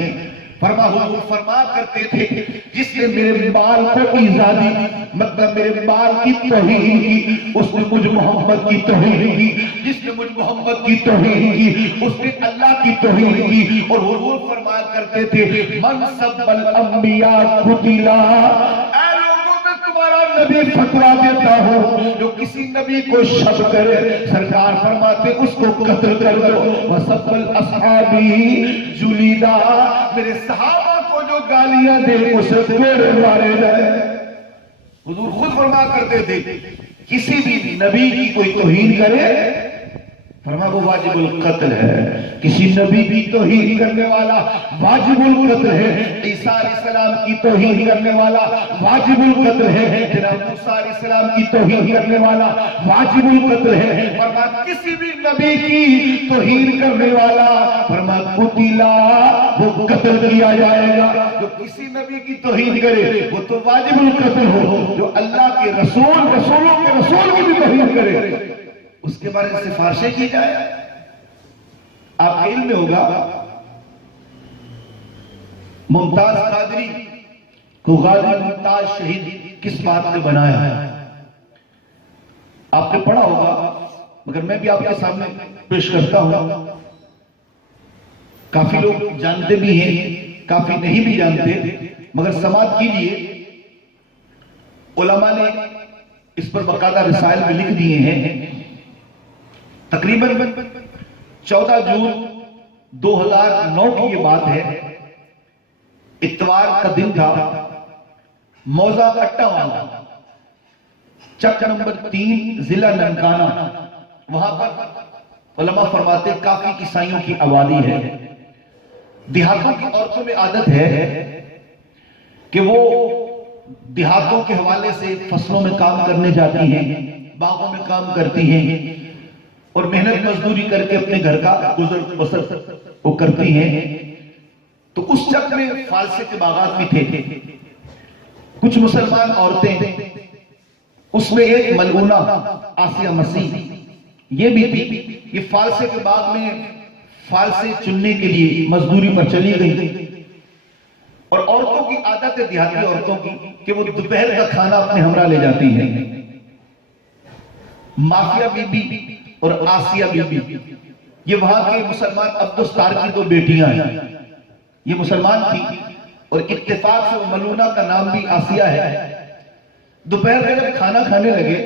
حضور فرما کرتے تھے جس نے میرے بال کو ایذا دی، مطلب میرے بال کی توہین کی، اس نے مجھ محمد کی توہین کی، جس نے مجھ محمد کی توہین کی اس نے اللہ کی توہین کی۔ اور حضور فرمایا کرتے تھے من سب الانبیاء قتلا، اے لوگوں میں تمہارا نبی فتویٰ دیتا ہوں جو کسی نبی کو شب کرے سرکار فرماتے اس کو قتل کر دو، وسب الاصحابی جلیدہ، میرے صحابہ کو جو گالیاں دے اسے کوڑے مارے جائے۔ حضور خود فرما کرتے تھے کسی بھی نبی کی کوئی توہین کرے فرما وہ واجب القتل ہے، کسی نبی کی توہین کرنے والا واجب القتل ہے، عیسیٰ علیہ السلام کی توہین کرنے والا واجب القتل ہے، جناب موسیٰ علیہ السلام کی توہین کرنے والا واجب القتل ہے، فرما کسی بھی نبی کی توہین کرنے والا فرما قتلا وہ قتل کیا جائے گا۔ جو کسی نبی کی توہین کرے وہ تو واجب القتل ہو، جو اللہ کے رسولوں کے رسول کی بھی توہین کرے اس کے بارے میں سفارشیں کی جائے۔ آپ کے علم میں ہوگا ممتاز قادری کو غازی ممتاز شہید کس بات نے بنایا ہے؟ آپ نے پڑھا ہوگا مگر میں بھی آپ کے سامنے پیش کرتا ہوں، کافی لوگ جانتے بھی ہیں کافی نہیں بھی جانتے، مگر سماعت کیجئے۔ علماء نے اس پر باقاعدہ رسائل میں لکھ دیے ہیں۔ تقریباً 14 جون 2009 کی یہ بات ہے، اتوار کا دن تھا، موزہ اٹا والا چک نمبر 3 ضلع ننکانہ، وہاں پر علماء فرماتے کافی عیسائیوں کی آبادی ہے۔ دیہاتوں کی عورتوں میں عادت ہے کہ وہ دیہاتوں کے حوالے سے فصلوں میں کام کرنے جاتی ہیں، باغوں میں کام کرتی ہیں اور محنت مزدوری کر کے اپنے گھر کا گزر بسر وہ کرتی ہیں۔ تو اس چک میں فالسے کے باغات بھی تھے. کچھ مسلمان عورتیں، اس میں ایک ملعونہ آسیہ مسیح یہ بھی تھی. یہ فالسے کے باغ میں فالسے چننے کے لیے مزدوری پر چلی گئی. اور عورتوں کی عادت ہے، دیہاتی عورتوں کی، کہ وہ دوپہر کا کھانا اپنے ہمراہ لے جاتی ہیں. مافیہ بی بی اور آسیہ بی بی یہ وہاں کے مسلمان عبدالستار کی دو بیٹیاں ہیں. یہ مسلمان تھی اور اتفاق سے وہ ملعونہ کا نام بھی آسیہ ہے. دوپہر میں جب کھانا کھانے لگے،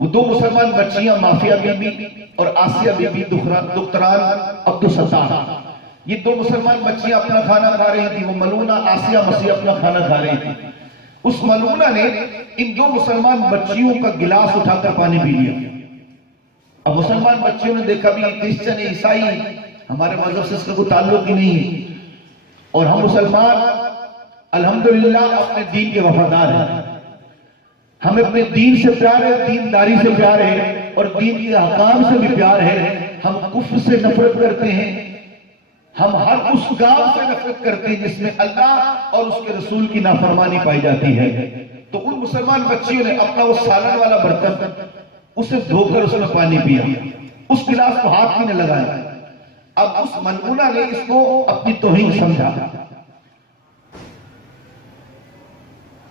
وہ دو مسلمان بچیاں مافیہ بی بی اور آسیہ بی بی دختران عبدالستار، یہ دو مسلمان بچیاں اپنا کھانا کھا رہی تھی. وہ ملعونہ آسیہ مسیح اپنا کھانا کھا رہی تھی. اس ملعونہ نے ان دو مسلمان بچیوں کا گلاس اٹھا کر پانی پی لیا. اب مسلمان بچیوں نے دیکھا بھی کرسچن عیسائی ہمارے مذہب سے اس کا کوئی تعلق ہی نہیں، اور ہم مسلمان الحمدللہ اپنے دین کے وفادار ہیں. ہمیں اپنے دین سے پیار ہے، دینداری سے پیار ہے، اور دین کے احکام سے بھی پیار ہے. ہم کفر سے نفرت کرتے ہیں، ہم ہر اس کام سے نفرت کرتے ہیں جس میں اللہ اور اس کے رسول کی نافرمانی پائی جاتی ہے. تو ان مسلمان بچیوں نے اپنا وہ سالن والا برتن اسے دھو کر اس میں پانی پیا، اس گلاس کو ہاتھ بھی نہ لگایا. اب اس ملعونہ نے اس کو اپنی توہین سمجھا،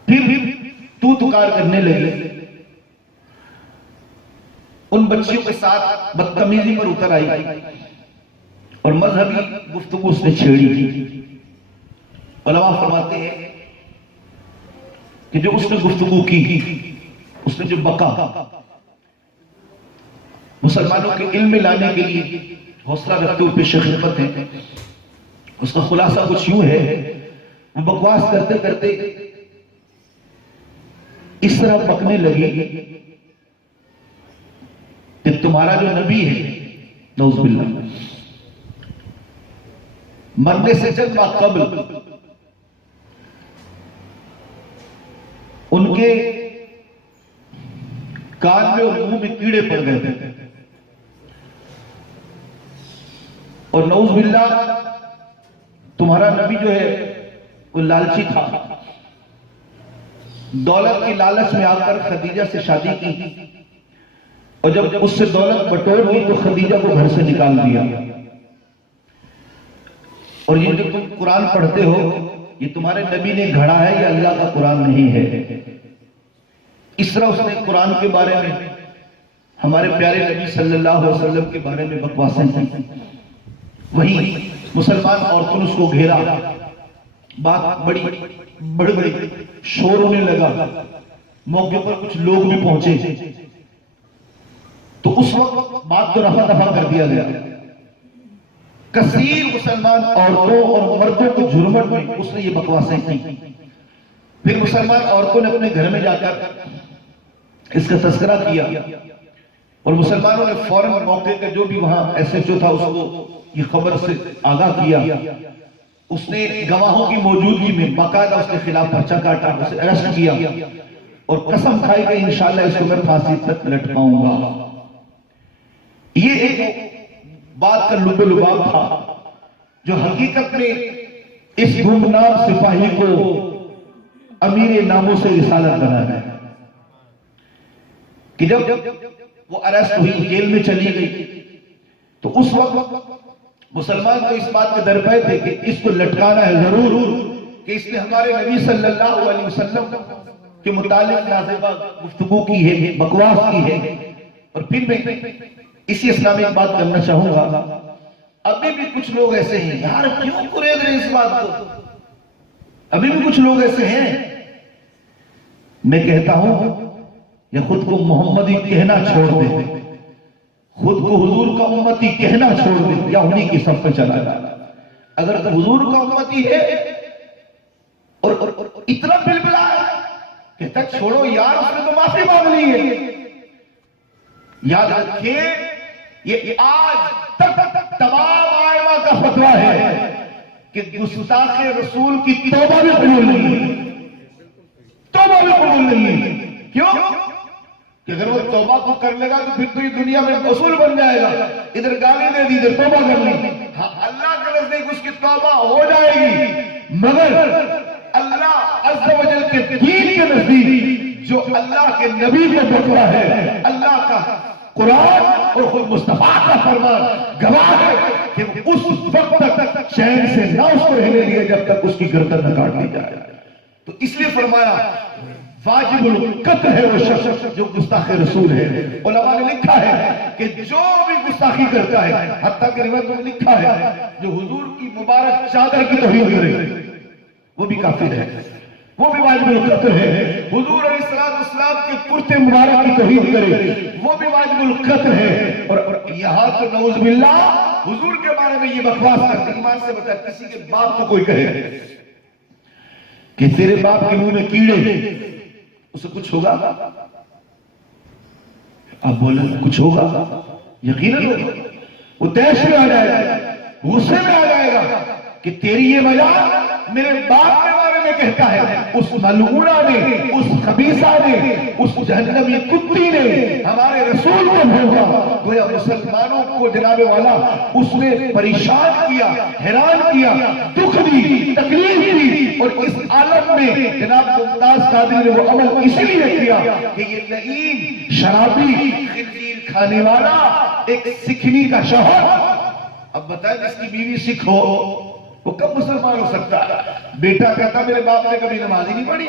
پھر تو تکار کرنے لگے. ان بچیوں کے ساتھ بدتمیزی پر اتر آئی اور مذہبی گفتگو اس نے چھیڑی. علماء فرماتے ہیں کہ جو اس نے گفتگو کی، اس نے جو بکا، مسلمانوں کے علم میں لانے کے لیے حوصلہ رکھتے ہوئے پیش خدمت ہے. اس کا خلاصہ کچھ یوں ہے، وہ بکواس کرتے کرتے اس طرح بکنے لگی کہ تمہارا جو نبی ہے نعوذ باللہ مرنے سے چند ماہ قبل ان کے کان میں اور منہ میں کیڑے پڑ گئے تھے، اور نعوذ باللہ تمہارا نبی جو ہے وہ لالچی تھا. دولت کی لالچ میں آ کر خدیجہ سے شادی کی، اور جب اس سے دولت بٹور ہوئی تو خدیجہ کو گھر سے نکال دیا. اور یہ جو تم قرآن پڑھتے ہو یہ تمہارے نبی نے گھڑا ہے، یہ اللہ کا قرآن نہیں ہے. اس طرح اس نے قرآن کے بارے میں، ہمارے پیارے نبی صلی اللہ علیہ وسلم کے بارے میں بکواسیں کی. وہی مسلمان عورتوں نے اس کو گھیرا، بات بڑی بڑی شور ہونے لگا. موقع پر کچھ لوگ بھی پہنچے تو اس وقت بات کو رفع دفع کر دیا گیا. کثیر مسلمان عورتوں اور مردوں کو جھرمٹ میں اس نے یہ بکواسیں کی. پھر مسلمان عورتوں نے اپنے گھر میں جا کر اس کا تذکرہ کیا، اور مسلمانوں نے فوراً موقع کا جو بھی وہاں ایس ایچ او تھا اس کو یہ خبر سے آگاہ کیا. اس نے گواہوں کی موجودگی میں باقاعدہ اس کے خلاف پرچہ کاٹا، اسے اریسٹ کیا، اور قسم کھائی کہ انشاءاللہ اس کو میں پھانسی تک لٹکاؤں گا. یہ ایک بات کا لب لباب تھا جو حقیقت میں اس گمنام سپاہی کو امیر ناموں سے رسالت بنا ہے کہ جب وہ اریسٹ ہوئی، جیل میں چلی گئی، تو اس وقت مسلمان کو اس بات کے درپے تھے کہ اس کو لٹکانا ہے ضرور، کہ اس نے ہمارے نبی صلی اللہ علیہ وسلم کے متعلق نازیبہ گفتگو کی ہے، بکواس کی ہے. اور پھر میں اسی اسلامی بات کرنا چاہوں گا. ابھی بھی کچھ لوگ ایسے ہیں، یار کیوں قریب رہے اس بات کو؟ ابھی بھی کچھ لوگ ایسے ہیں. میں کہتا ہوں یا خود کو محمدی کہنا چھوڑ دے، خود کو حضور کا امتی کہنا چھوڑ دے، یا انہی کی صف پہ چلا جا. اگر حضور کا امتی ہے اور اتنا بلبلا ہے کہ تک چھوڑو یار، اس نے تو معافی مانگ لی ہے. یاد رکھیں یہ آج تک تمام آئمہ کا فتویٰ ہے کہ گستاخ رسول کی توبہ بھی قبول نہیں ہے، توبہ بھی قبول نہیں ہے. کیوں؟ کہ اگر وہ توبہ کو کر لے گا تو پھر تو یہ دنیا میں رسول بن جائے گا. ادھر گالی دے دی، ادھر توبہ کر لی. ہاں اللہ کے نزدیک اس کی توبہ ہو جائے گی، مگر اللہ عز و جل کے دین کے نزدیک جو اللہ کے نبی کو بتلا ہے، اللہ کا قرآن اور خود مصطفیٰ کا فرمان گواہ ہے کہ اس وقت تک چین سے نہ اس کو رہنے دیا جب تک اس کی گردن نہ کاٹ لی جائے۔ تو اس لیے فرمایا واجب القتل ہے وہ شخص جو گستاخ رسول ہے۔ علماء نے لکھا ہے کہ جو بھی گستاخی کرتا ہے، حتیٰ کہ روایت میں لکھا ہے جو حضور کی مبارک چادر کی توہین کرے وہ بھی کافر ہے، وہ بھی واجب القتل ہے۔ حضور علیہ السلام کے کرتے مبارک کی توہین کرے وہ بھی واجب القتل ہے۔ اور یہاں تو نعوذ باللہ حضور کے بارے میں یہ بکواس کرتے، ایمان سے بتا کسی کے باپ کو کوئی کہے کہ تیرے باپ کے منہ میں کیڑے، اسے کچھ ہوگا؟ اب بولے کچھ ہوگا، یقیناً ہوگا، وہ تیش میں آ جائے گا، غصے میں آ جائے گا کہ تیری یہ وجہ میرے باپ کے بارے میں کہتا ہے۔ اس ملعونہ نے، اس خبیثہ نے، اس جہنمی کتی نے ہمارے رسول کو بھولا۔ گویا مسلمانوں کو جناب والا اس نے پریشان کیا، حیران کیا، دکھ دی، تکلیف دی، اور اس عالم میں جناب ممتاز قادری نے وہ عمل اسی لیے کیا کہ یہ لعین، شرابی، خنزیر کھانے والا ایک سکھنی کا شوہر، اب بتائیں جس کی بیوی سکھ ہو وہ کب مسلمان ہو سکتا ہے؟ بیٹا کہتا میرے باپ نے کبھی نماز ہی نہیں پڑھی،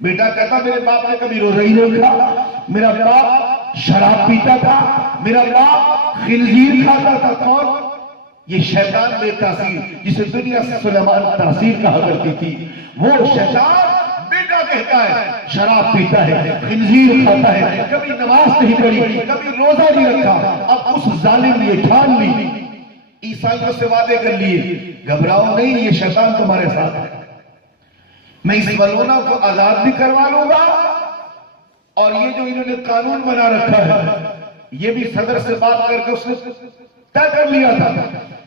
بیٹا کہتا میرے باپ نے کبھی روزہ ہی نہیں رکھا، میرا باپ شراب پیتا تھا، میرا باپ خنزیر کھاتا تھا۔ کون؟ یہ شیطان بے تاثیر جسے دنیا سے سلیمان تاثیر کہا کرتی تھی، وہ شیطان بیٹا کہتا ہے شراب پیتا ہے، خنزیر کھاتا ہے، کبھی نماز نہیں پڑھی، کبھی روزہ نہیں رکھا۔ اب اس ظالم نے ٹھان لی، عیسائیوں سے وعدے کر لیے گھبراؤ نہیں، یہ شیطان تمہارے ساتھ ہے، میں اس ملعونہ کو آزاد بھی کروا لوں گا، اور یہ جو انہوں نے قانون بنا رکھا ہے یہ بھی صدر سے بات کر کے اس نے طے کر لیا تھا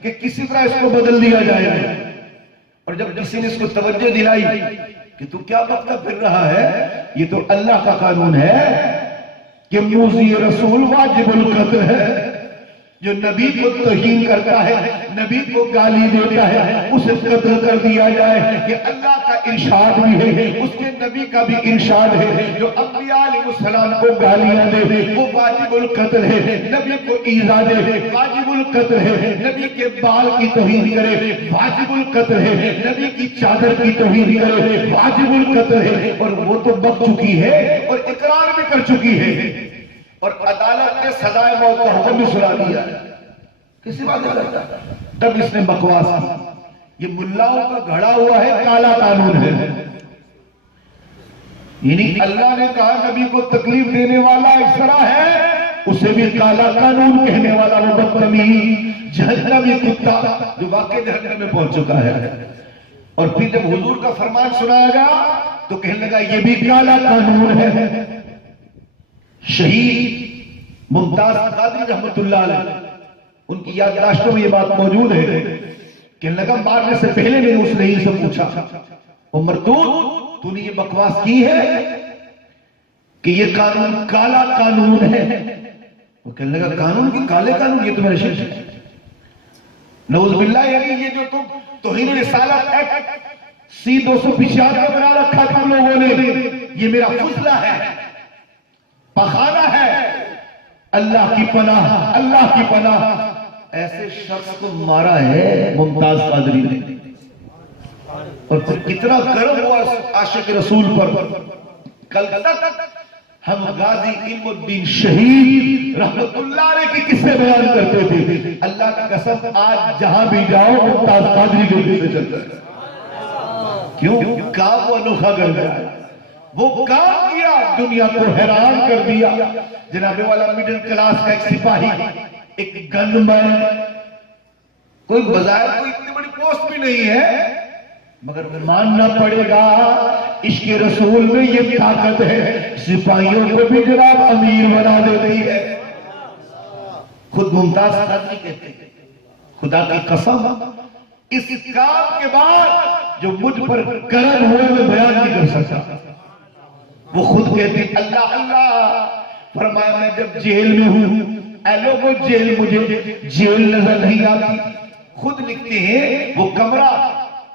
کہ کسی طرح اس کو بدل دیا جائے گا۔ اور جب کسی نے اس کو توجہ دلائی کہ تو کیا بکتا پھر رہا ہے، یہ تو اللہ کا قانون ہے کہ موذی رسول واجب القتل ہے، جو نبی کو توہین کرتا ہے، نبی کو گالی دیتا ہے، اسے قتل کر دیا جائے۔ یہ اللہ کا ارشاد بھی ہے، اس کے نبی کا بھی ارشاد ہے، جو انبیاء علیہ السلام کو گالیاں دے وہ واجب القتل ہے، نبی کو ایذا دے واجب القتل ہے، نبی کے بال کی توہین کرے واجب القتل ہے، نبی کی چادر کی توہین کرے واجب القتل ہے۔ اور وہ تو بک چکی ہے اور اقرار بھی کر چکی ہے، اور عدالت نے سزائے موت کا حکم بھی سنا دیا۔ کسی بات نہیں کرتا، تب اس نے بکواس کی۔ یہ ملاؤں کا گھڑا ہوا ہے کالا قانون ہے، یعنی اللہ نے کہا نبی کو تکلیف دینے والا اس طرح ہے، اسے بھی کالا قانون کہنے والا وہ بدتمیز جہنمی کتا جو واقعی جہنم میں پہنچ چکا ہے۔ اور پھر جب حضور کا فرمان سنایا گیا تو کہنے لگا یہ بھی کالا قانون ہے۔ شہید ممتاز قادری رحمت اللہ علیہ ان کی یادداشتوں میں یہ بات موجود ہے کہ لگا مارنے سے پہلے میں نے اس نے یہ سب پوچھا، او مردود تو نے یہ بکواس کی ہے کہ یہ قانون کالا قانون ہے؟ وہ کہنے لگا قانون کی کالے قانون، یہ تو میرے شرک ہے، نعوذ باللہ، یعنی یہ جو تم توہین رسالت ایکٹ C-285 کا بنا رکھا تم لوگوں نے، یہ میرا فضلہ ہے، پخانہ ہے، اللہ کی پناہ، اللہ کی پناہ۔ ایسے شخص کو مارا ہے ممتاز قادری نے، اور پھر کتنا کرم ہوا عاشق رسول پر۔ کل تک ہم غازی علم الدین شہید رحمت اللہ علیہ کی قصے بیان کرتے تھے، اللہ کی قسم آج جہاں بھی جاؤ ممتاز قادری کے قصے چلتا ہے۔ کیوں؟ کام وہ انوکھا کر گیا، وہ کام کیا، دنیا کو حیران کر دیا۔ جناب والا میڈل کلاس کا ایک سپاہی، ایک گن مین، کوئی بظاہر کوئی اتنی بڑی پوسٹ بھی نہیں ہے، مگر ماننا پڑے گا عشق رسول میں یہ طاقت ہے، سپاہیوں کو بھی جناب امیر بنا دیتی ہے۔ خود ممتاز قادری کہتے ہیں خدا کی قسم اس کام کے بعد جو مجھ پر کرم ہوئے میں بیان نہیں کر سکتا۔ وہ خود کہتے ہیں اللہ اللہ، فرمایا میں جب جیل میں ہوں، اے لوگوں جیل مجھے جیل نظر نہیں آتی، خود لکھتے ہیں وہ کمرہ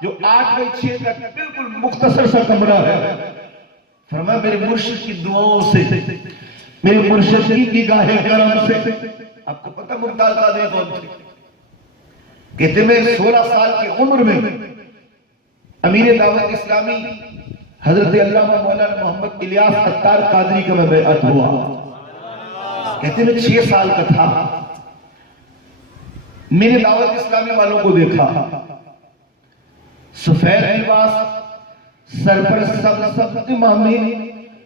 جو 8x6 کا بالکل مختصر سا کمرہ ہے، فرمایا میرے مرشد کی دعاؤں سے، میرے مرشد کی نگاہ کرم سے، آپ کو پتہ ممتاز قادری کون تھے؟ کہتے میں 16 سال کی عمر میں امیر دعوت اسلامی حضرت علامہ مولانا محمد الیاس عطار قادری کا میں بیعت ہوا. کہتے میں 6 سال کا تھا، میں نے دعوت اسلامی والوں کو دیکھا، سفید لباس، سر پر سبز امامے،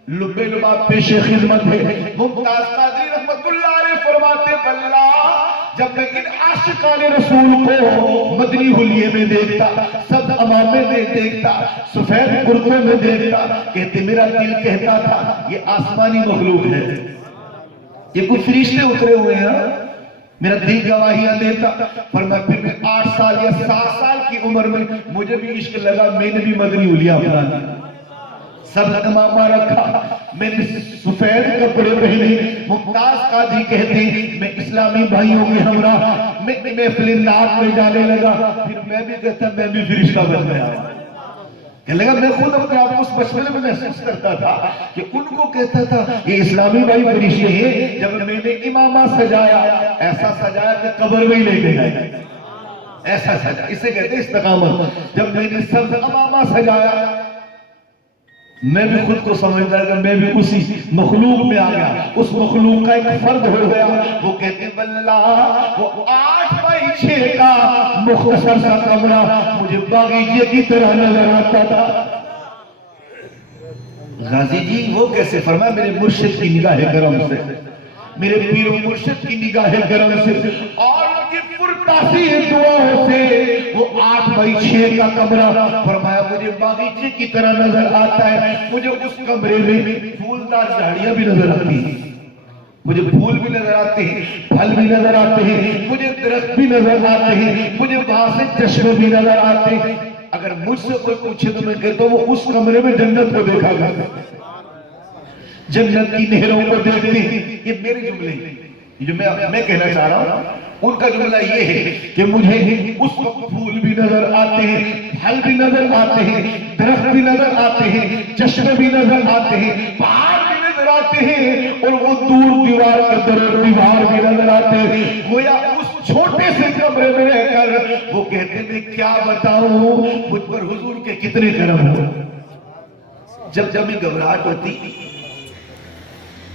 لبے لباب پیش خدمت ہے. ممتاز قادری رحمت اللہ علیہ فرماتے واللہ جب میں ان عاشقان رسول کو مدنی حلیے میں دیکھتا، سبز امامے میں دیکھتا، سفید کرتے میں دیکھتا، کہتے میرا دل کہتا تھا یہ آسمانی مخلوق ہے، یہ کچھ فرشتے اترے ہوئے ہیں. میرا دل گواہیاں دیتا. فرمایا پھر میں 8 سال یا 7 سال کی عمر میں مجھے بھی عشق لگا، میں نے بھی مدنی حلیہ اپنا لیا، سب امامہ رکھا، میں نے سفید کپڑے پہنے. ممتاز قادری کہتے ہیں میں اسلامی بھائیوں کے ہمراہ میں محفل نعت میں جانے لگا، پھر میں بھی کہتا میں بھی فرشتہ بن گیا. کہنے لگا میں خود اپنے آپ کو اس بچپنے میں محسوس کرتا تھا کہ ان کو کہتا تھا یہ اسلامی بھائی فرشتے ہیں. جب میں نے امامہ سجایا، ایسا سجایا کہ قبر میں ہی لے کے گئے، ایسا سجایا، اسے کہتے ہیں استقامت. جب میں نے سبز امامہ سجایا، میں بھی خود کو سمجھتا کہ میں بھی اسی مخلوق میں آ گیا، اس مخلوق کا ایک فرد ہو گیا. وہ کہتے ہیں واللہ وہ 8x6 کا مختصر سا کمرہ مجھے باغیچے کی طرح نظر آتا تھا. غازی جی وہ کیسے؟ فرمایا میرے مرشد کی نگاہ کرم سے، میرے پیر و مرشد کی نگاہ کرم سے اور ان کی پرتاثیر دعاؤں سے وہ 8x6 کا کمرہ فرمایا مجھے باغیچے کی طرح نظر آتا ہے. مجھے اس کمرے میں پھولدار جھاڑیاں بھی نظر آتی ہیں، مجھے پھول بھی نظر آتے ہیں، پھل بھی نظر آتے ہیں، مجھے درخت بھی نظر آتے ہیں، مجھے وہاں سے چشمے بھی نظر آتے ہیں. اگر مجھ سے کوئی پوچھے تو میں کہتا ہوں وہ اس کمرے میں جنت کو دیکھا گا، جنت کی نہروں کو دیکھتے ہیں. یہ میرے جملے ہیں، جو میں کہنا چاہ رہا ہوں. ان کا جملہ یہ ہے کہ مجھے اس وقت پھول بھی نظر آتے ہیں، پھل بھی نظر آتے ہیں، درخت بھی نظر آتے ہیں، چشمے بھی نظر آتے ہیں، پہاڑ بھی نظر آتے ہیں، اور وہ دور دیوار کے در دیوار بھی نظر آتے ہیں. گویا اس چھوٹے سے کمرے میں رہ کر وہ کہتے میں کیا بتاؤں مجھ پر حضور کے کتنے کرم ہو. جب جب میں گھبراہٹ ہوتی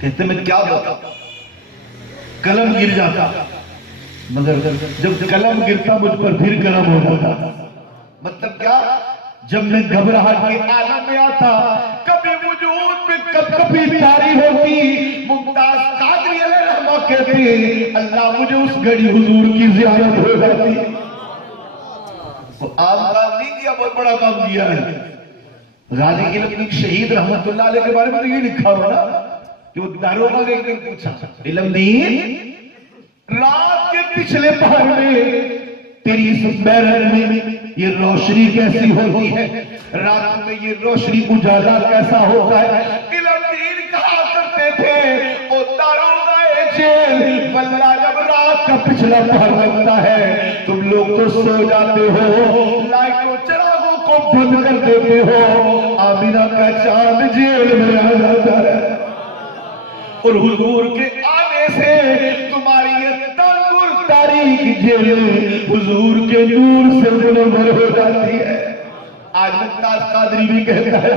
کہتے میں کیا بتاؤں، قلم گر جاتا، مگر جب قلم گرتا مجھ پر پھر کرم ہو جاتا. مطلب کیا؟ جب میں گھبراہٹ کے عالم میں آتا، کبھی وجود میں کبھی تاری ہوتی. ممتاز قادری علیہ رحمہ کہتے ہیں اللہ مجھے اس گھڑی حضور کی زیارت ہو جاتی. عام کام نہیں کیا، بہت بڑا کام کیا ہے. غازی علم شہید رحمت اللہ علیہ کے بارے میں یہ لکھا ہوا نا کہ وہ داروغہ نے ایک دن پوچھا علم دین رات کے پچھلے پہر میں تیری اس بیرن میں یہ روشنی کیسی ہوتی ہے، رات میں یہ روشنی اجالا کیسا ہوتا ہے. علم دین کہا کرتے تھے او داروغہ جیل واللہ جب رات کا پچھلا پہر لگتا ہے تم لوگ تو سو جاتے ہو، لائٹوں چراغوں کو بند کر دیتے ہو، آمینہ کا چاند جیل میں آ جاتا ہے اور حضور کے آنے سے تمہاری یہ تنگ اور تاریخ جیل حضور کے نور سے منور ہو جاتی ہے. آج ممتاز قادری بھی کہتا ہے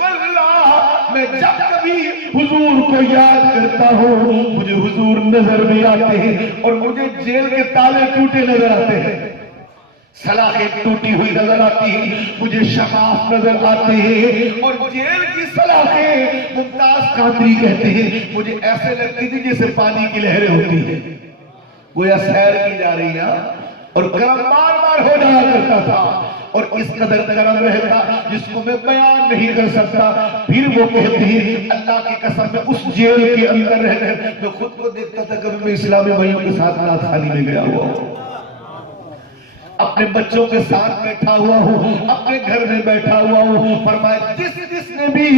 واللہ میں جب کبھی حضور کو یاد کرتا ہوں مجھے حضور نظر بھی آتے ہیں اور مجھے جیل کے تالے ٹوٹے نظر آتے ہیں، سلاخیں ٹوٹی ہوئی نظر آتی ہیں، مجھے شفاف نظر آتے ہیں اور جیل کی سلاخیں ممتاز قادری کہتے ہیں مجھے ایسے لگتی تھی جیسے پانی کی لہریں ہوتی ہیں، گویا سیر کی جا رہی ہے اور کرم بار بار ہو جایا کرتا تھا اور اس قدر کرم رہتا جس کو میں بیان نہیں کر سکتا. پھر وہ کہتے ہیں اللہ کی قسم میں اس جیل کے اندر رہ کر میں خود کو دیکھتا تھا کبھی میں اسلامی بھائیوں کے ساتھ رات خالی میں گیا ہوا ہوں، اپنے بچوں کے ساتھ بیٹھا ہوا ہوں، اپنے گھر میں بیٹھا ہوا ہوں. فرمایا جس نے بھی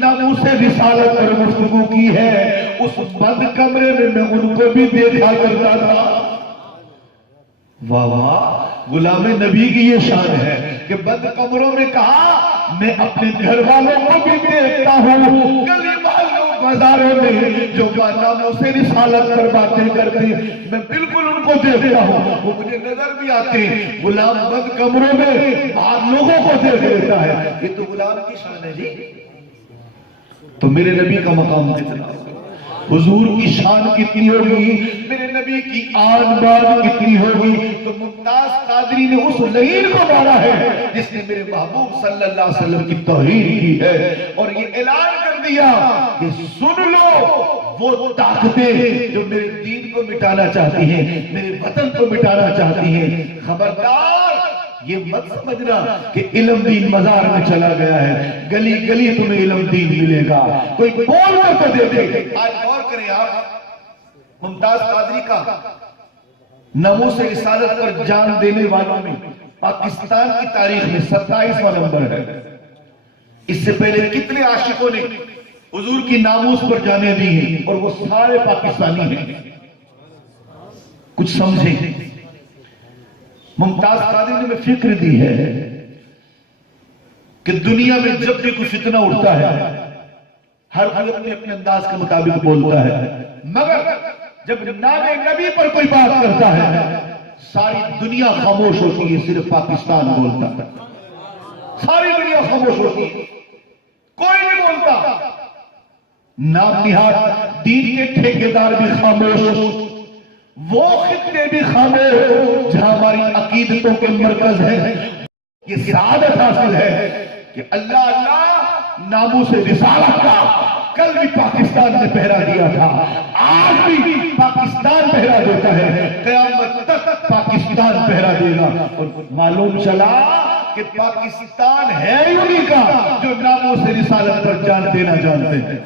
ناموس رسالت پر گفتگو کی ہے اس بند کمرے میں میں ان کو بھی دیکھا کرتا تھا. واہ واہ غلام نبی کی یہ شان ہے کہ بند کمروں میں کہا میں اپنے گھر والوں کو بھی دیکھتا ہوں، گلی محلوں بازاروں میں جو ناموں سے رسالت پر باتیں کرتے میں بالکل ان کو دیکھتا ہوں، وہ مجھے نظر بھی آتے ہیں۔ غلام بند کمروں میں باہر لوگوں کو دیکھ لیتا ہے، یہ تو غلام کی شان ہے جی۔ تو میرے نبی کا مقام کتنا، حضور کی شان کتنی ہوگی، میرے نبی کی آن بان کتنی ہوگی۔ تو ممتاز قادری نے اس لعین کو مارا ہے جس نے میرے محبوب صلی اللہ علیہ وسلم کی توہین کی ہے، اور یہ اعلان کر دیا کہ سن لو وہ طاقتیں جو میرے دین کو مٹانا چاہتی ہیں، میرے وطن کو مٹانا چاہتی ہیں، خبردار یہ مت سمجھنا کہ علم دین مزار میں چلا گیا ہے، گلی گلی تمہیں علم دین ملے گا، کوئی بول کر تو دیکھے۔ آج غور کریں آپ، ممتاز قادری کا ناموس رسالت پر جان دینے والوں میں پاکستان کی تاریخ میں 27واں نمبر ہے۔ اس سے پہلے کتنے عاشقوں نے حضور کی ناموس پر جانے دی ہیں، اور وہ سارے پاکستانی ہیں۔ کچھ سمجھیں، ممتاز قادری نے میں فکر دی ہے کہ دنیا میں جب بھی کوئی فتنہ اٹھتا ہے ہر کوئی اپنے اپنے انداز کے مطابق بولتا ہے، مگر جب نام نبی پر کوئی بات کرتا ہے ساری دنیا خاموش ہوتی ہے، صرف پاکستان بولتا ہے، ساری دنیا خاموش ہوتی ہے، کوئی نہیں بولتا۔ نام نہاد دین کے ٹھیکیدار بھی خاموش، وہ خطے بھی خاموش جہاں ہماری عقیدتوں کے مرکز ہے۔ یہ سعادت حاصل ہے کہ اللہ اللہ ناموس رسالت کا کل بھی پاکستان نے پہرا دیا تھا، آج بھی پاکستان پہرا دیتا ہے، قیامت تک پاکستان پہرا دے گا۔ اور معلوم چلا کہ پاکستان ہے انہی کا جو ناموس رسالت پر جان دینا جانتے ہیں۔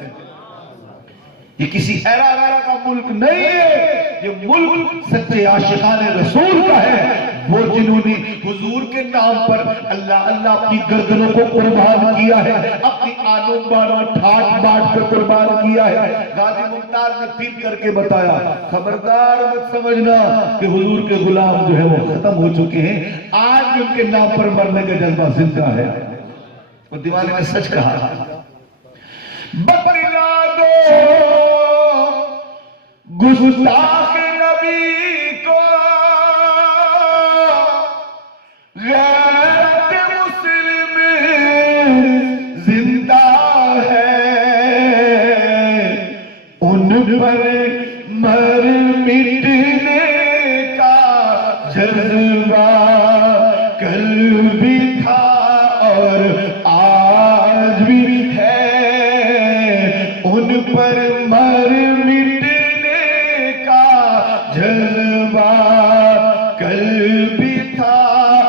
یہ کسی ایرا ویرا کا ملک نہیں ہے، یہ ملک سچے عاشقان رسول کا ہے، وہ جنہوں نے حضور کے نام پر اللہ اللہ اپنی گردنوں کو قربان کیا ہے، اپنی آنوں بانوں ٹھاٹ باٹ کر قربان کیا ہے۔ غازی ممتاز نے پھر کر کے بتایا، خبردار مت سمجھنا کہ حضور کے غلام جو ہے وہ ختم ہو چکے ہیں، آج بھی ان کے نام پر مرنے کا جذبہ زندہ ہے۔ اور دیوانے نے سچ کہا، بتلا دو گستاخ نبی کو غیرت مسلم زندہ ہے، ان پر مر مٹنے کا جذبہ کل بھی تھا اور آج بھی ہے، ان پر مر مٹنے کا جذبہ کل بھی تھا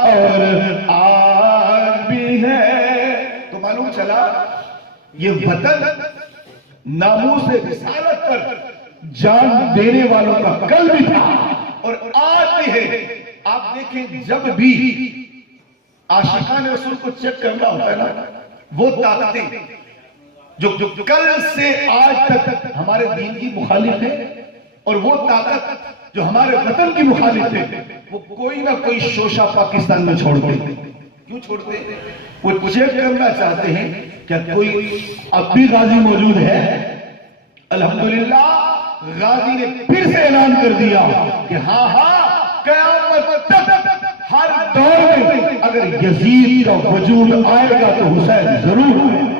اور آج بھی ہے۔ تو معلوم چلا یہ وطن ناموس رسالت پر جان دینے والوں کا کل بھی تھا اور آج بھی ہے۔ آپ دیکھیں جب بھی عاشقان رسول کو چیک کرنا ہوتا ہے نا، وہ طاقتیں جو کل سے آج تک ہمارے دین کی مخالف ہے اور وہ طاقت جو ہمارے وطن کی مخالف ہے، وہ کوئی نہ کوئی شوشہ پاکستان میں چھوڑتے ہیں۔ کیوں چھوڑتے ہیں؟ وہ چیک کرنا چاہتے ہیں کیا کوئی اب بھی غازی موجود ہے۔ الحمدللہ غازی نے پھر سے اعلان کر دیا کہ ہاں قیامت تک ہر دور میں اگر یزید کا وجود آئے گا تو حسین ضرور آئے گا،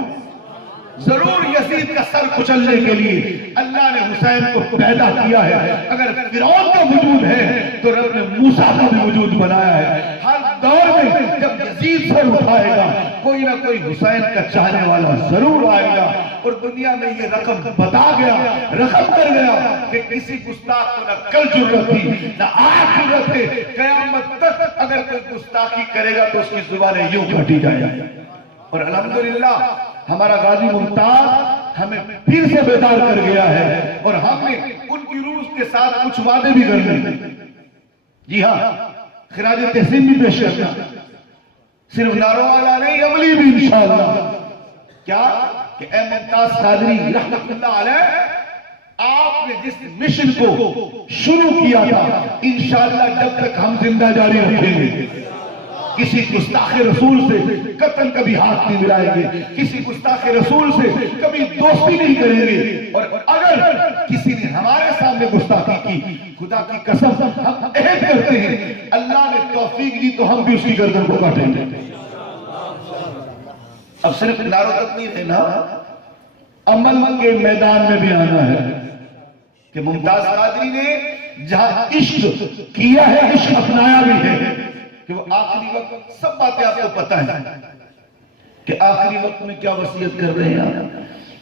ضرور یزید کا سر کچلنے کے لیے اللہ نے حسین کو پیدا کیا ہے۔ اگر فرعون کا وجود ہے تو رب نے موسیٰ کا بھی وجود بنایا ہے۔ ہر دور میں جب یزید سر اٹھائے گا کوئی نہ کوئی حسین کا چاہنے والا ضرور آئے گا۔ اور دنیا میں یہ رقم بتا گیا، رقم کر گیا کہ کسی گستاخ کو نہ کل جرت تھی نہ آج جرت ہے، قیامت تک اگر کوئی گستاخی کرے گا تو اس کی زبانیں یوں کھٹی جائیں۔ اور الحمدللہ ہمارا غازی ممتاز ہمیں پھر سے بیدار کر گیا ہے اور ہم نے ان کی روح کے ساتھ کچھ وعدے بھی کر دیے۔ جی ہاں، خراج تحسین بھی پیش کرنا، صرف نعروں والا نہیں، عملی بھی انشاءاللہ۔ کیا کہ اے ممتاز قادری رحمت اللہ علیہ، آپ نے جس مشن کو شروع کیا تھا انشاءاللہ جب تک ہم زندہ جاری رکھیں گے کسی گستاخ رسول سے قطعاً کبھی ہاتھ نہیں ملائیں گے، کسی گستاخ رسول سے کبھی دوستی نہیں کریں گے، اور اگر کسی نے ہمارے سامنے گستاخی کی خدا کی قسم ہم عہد کرتے ہیں اللہ نے توفیق دی تو ہم بھی اس کی گردن کو کاٹیں گے۔ اب صرف نعروں تک نہیں رہنا، عمل کے میدان میں بھی آنا ہے کہ ممتاز قادری نے جہاں عشق کیا ہے عشق اپنایا بھی ہے کہ وہ آخری وقت سب باتیں آپ کو پتہ ہے کہ آخری وقت میں کیا وصیت کر رہے ہیں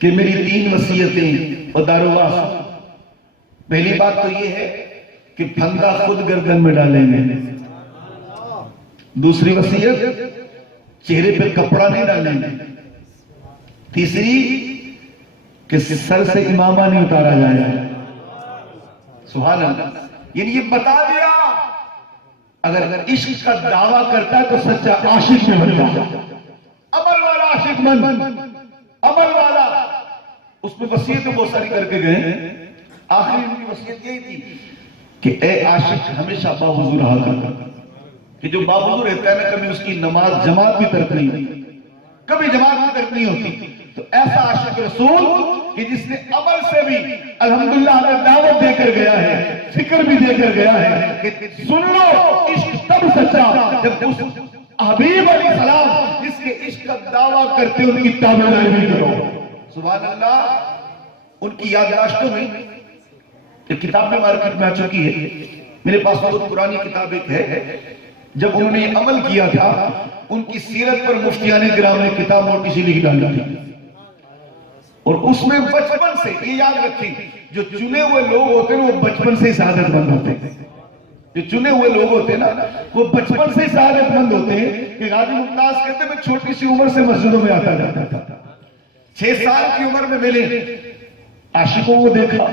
کہ میری 3 وصیتیں اور دارواس۔ پہلی بات تو یہ ہے کہ پھندا خود گردن میں ڈالیں گے، دوسری وصیت چہرے پہ کپڑا نہیں ڈالیں گے، تیسری کہ سر سے امامہ نہیں اتارا جائے گا۔ سبحان اللہ، یعنی یہ بتا دیا اگر عشق کا دعویٰ کرتا ہے تو سچا عاشق میں بن جاتا، عمل والا عاشق من، عمل والا۔ اس میں وصیتیں بہت ساری کر کے گئے، آخری ان کی وصیت یہی تھی کہ اے عاشق ہمیشہ باوضو رہا کر، کہ جو باوضو رہتا ہے نا کبھی اس کی نماز جماعت بھی ترک نہیں ہوتی، کبھی جماعت بھی ترک نہیں ہوتی۔ تو ایسا عاشق رسول کہ جس نے عمل سے بھی الحمدللہ ہمیں دعوت دے کر گیا ہے، فکر بھی دے کر گیا ہے کہ سن لو عشق تب سچا جب اس حبیب علیہ السلام جس کے عشق کا دعویٰ کرتے ان کی تابعداری بھی کرو۔ سبحان اللہ، ان کی یادداشتوں میں ایک کتاب میں مارکیٹ میں آ چکی ہے، میرے پاس بہت پرانی کتاب ایک ہے، جب انہوں نے عمل کیا تھا ان کی سیرت پر مفتیان کرام نے کتاب موٹی سی لکھ ڈالی تھی، اور اس میں بچپن سے یہ یاد رکھیں جو چنے ہوئے لوگ ہوتے ہیں وہ بچپن سے سعادت مند ہوتے ہیں، جو چنے ہوئے لوگ ہوتے ہیں نا وہ بچپن سے سعادت مند ہوتے ہیں۔ کہ غازی ممتاز کہتے ہیں میں چھوٹی سی عمر سے مسجدوں میں آتا جاتا تھا، 6 سال کی عمر میں میں نے عاشقوں کو دیکھا،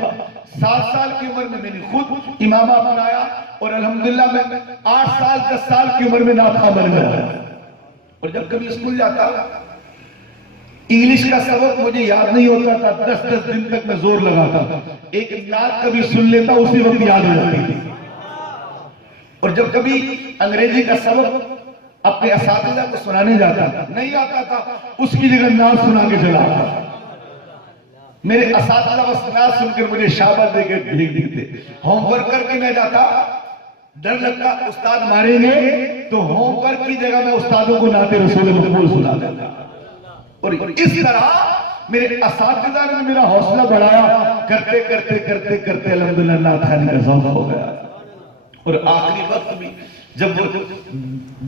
7 سال کی عمر میں میں نے خود امامہ بنایا، اور الحمدللہ میں 8 سال 10 سال کی عمر میں نعت خواں بن گیا، اور جب کبھی اسکول جاتا انگلش کا سبق مجھے یاد نہیں ہوتا تھا، 10 دن تک میں زور لگاتا تھا، ایک نعت کبھی سن لیتا اسی وقت یاد ہو جاتی تھی، اور جب کبھی انگریزی کا سبق اپنے اساتذہ کو سنانے جاتا نہیں آتا تھا اس کی جگہ نعت سنا کے چلا آتا۔ میرے اساتذہ بس نعت سن کر مجھے شاباش دے کے بھیج دیتے، ہوم ورک کر کے میں جاتا، ڈر لگتا استاد ماریں گے تو ہوم ورک کی جگہ میں استادوں کو نعت رسول مقبول سنا دیتا، اور اس طرح میرے اساتذہ نے میرا حوصلہ بڑھایا، کرتے کرتے کرتے کرتے الحمدللہ نعت خوانی کا ذوق ہو گیا، اور آخری وقت بھی جب وہ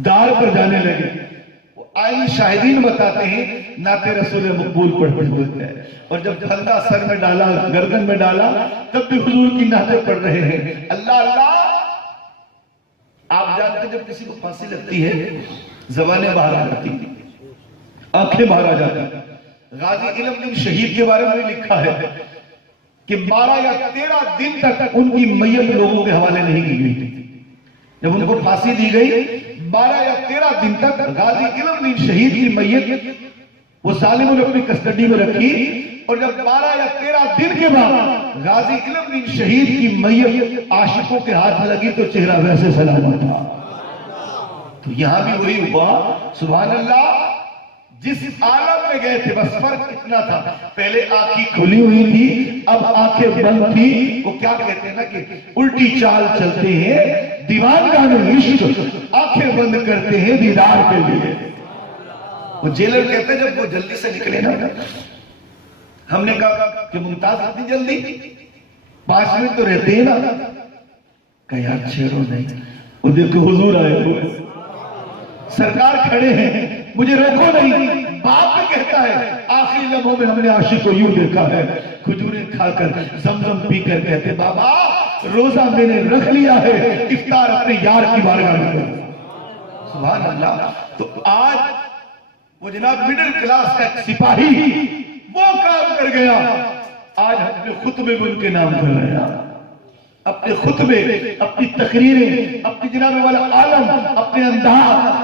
دار پر جانے لگے وہ آئی شاہدین بتاتے ہیں نعت رسول مقبول پڑھتے ہوئے، اور جب پھندا سر میں ڈالا گردن میں ڈالا تب بھی حضور کی نعتیں پڑھ رہے ہیں۔ اللہ اللہ، آپ جانتے ہیں جب کسی کو پھانسی لگتی ہے زبانیں باہر آ جاتی ہیں، آنکھیں باہر آ جاتی ہیں۔ غازی علم دین شہید کے بارے میں لکھا ہے کہ 12 یا 13 دن تک ان کی میت لوگوں کے حوالے نہیں کی گئی تھی، جب ان کو پھانسی دی گئی 12 یا 13 دن تک غازی علم دین شہید کی میت وہ ظالموں نے اپنی کسٹڈی میں رکھی، اور جب 12 یا 13 دن کے بعد غازی علم دین شہید کی میت عاشقوں کے ہاتھ میں لگی تو چہرہ ویسے سلامت تھا۔ تو یہاں بھی وہی ہوا، سبحان اللہ، جس عالم میں گئے تھے بس فرق اتنا تھا، پہلے آنکھیں کھلی ہوئی تھی اب آنکھیں بند تھی۔ وہ کیا کہتے ہیں نا کہ الٹی چال چلتے ہیں دیوانگان عشق، آنکھیں بند کرتے ہیں دیدار کے لیے۔ وہ جیلر کہتے ہیں جب وہ جلدی سے نکلے نا، ہم نے کہا کہ ممتاز اتنی جلدی 5 منٹ تو رہتے ہیں نا، کہ یار چھیڑو نہیں، وہ دیکھو حضور آئے ہوئے، سرکار کھڑے ہیں، مجھے روکو نہیں۔ باپ بھی کہتا ہے آخری لمحوں میں ہم نے عاشق کو یوں دیکھا ہے کھجوریں کھا کر زمزم پی کر کہتے بابا روزہ میں نے رکھ لیا ہے، افطار اپنے یار کی بارگاہ میں کروں۔ سبحان اللہ۔ تو آج وہ جناب مڈل کلاس کا ایک سپاہی وہ کام کر گیا، آج اپنے خطبے میں ان کے نام کر رہا، اپنے خطبے، اپنی تقریریں، اپنی جناب والا عالم، اپنے انداز،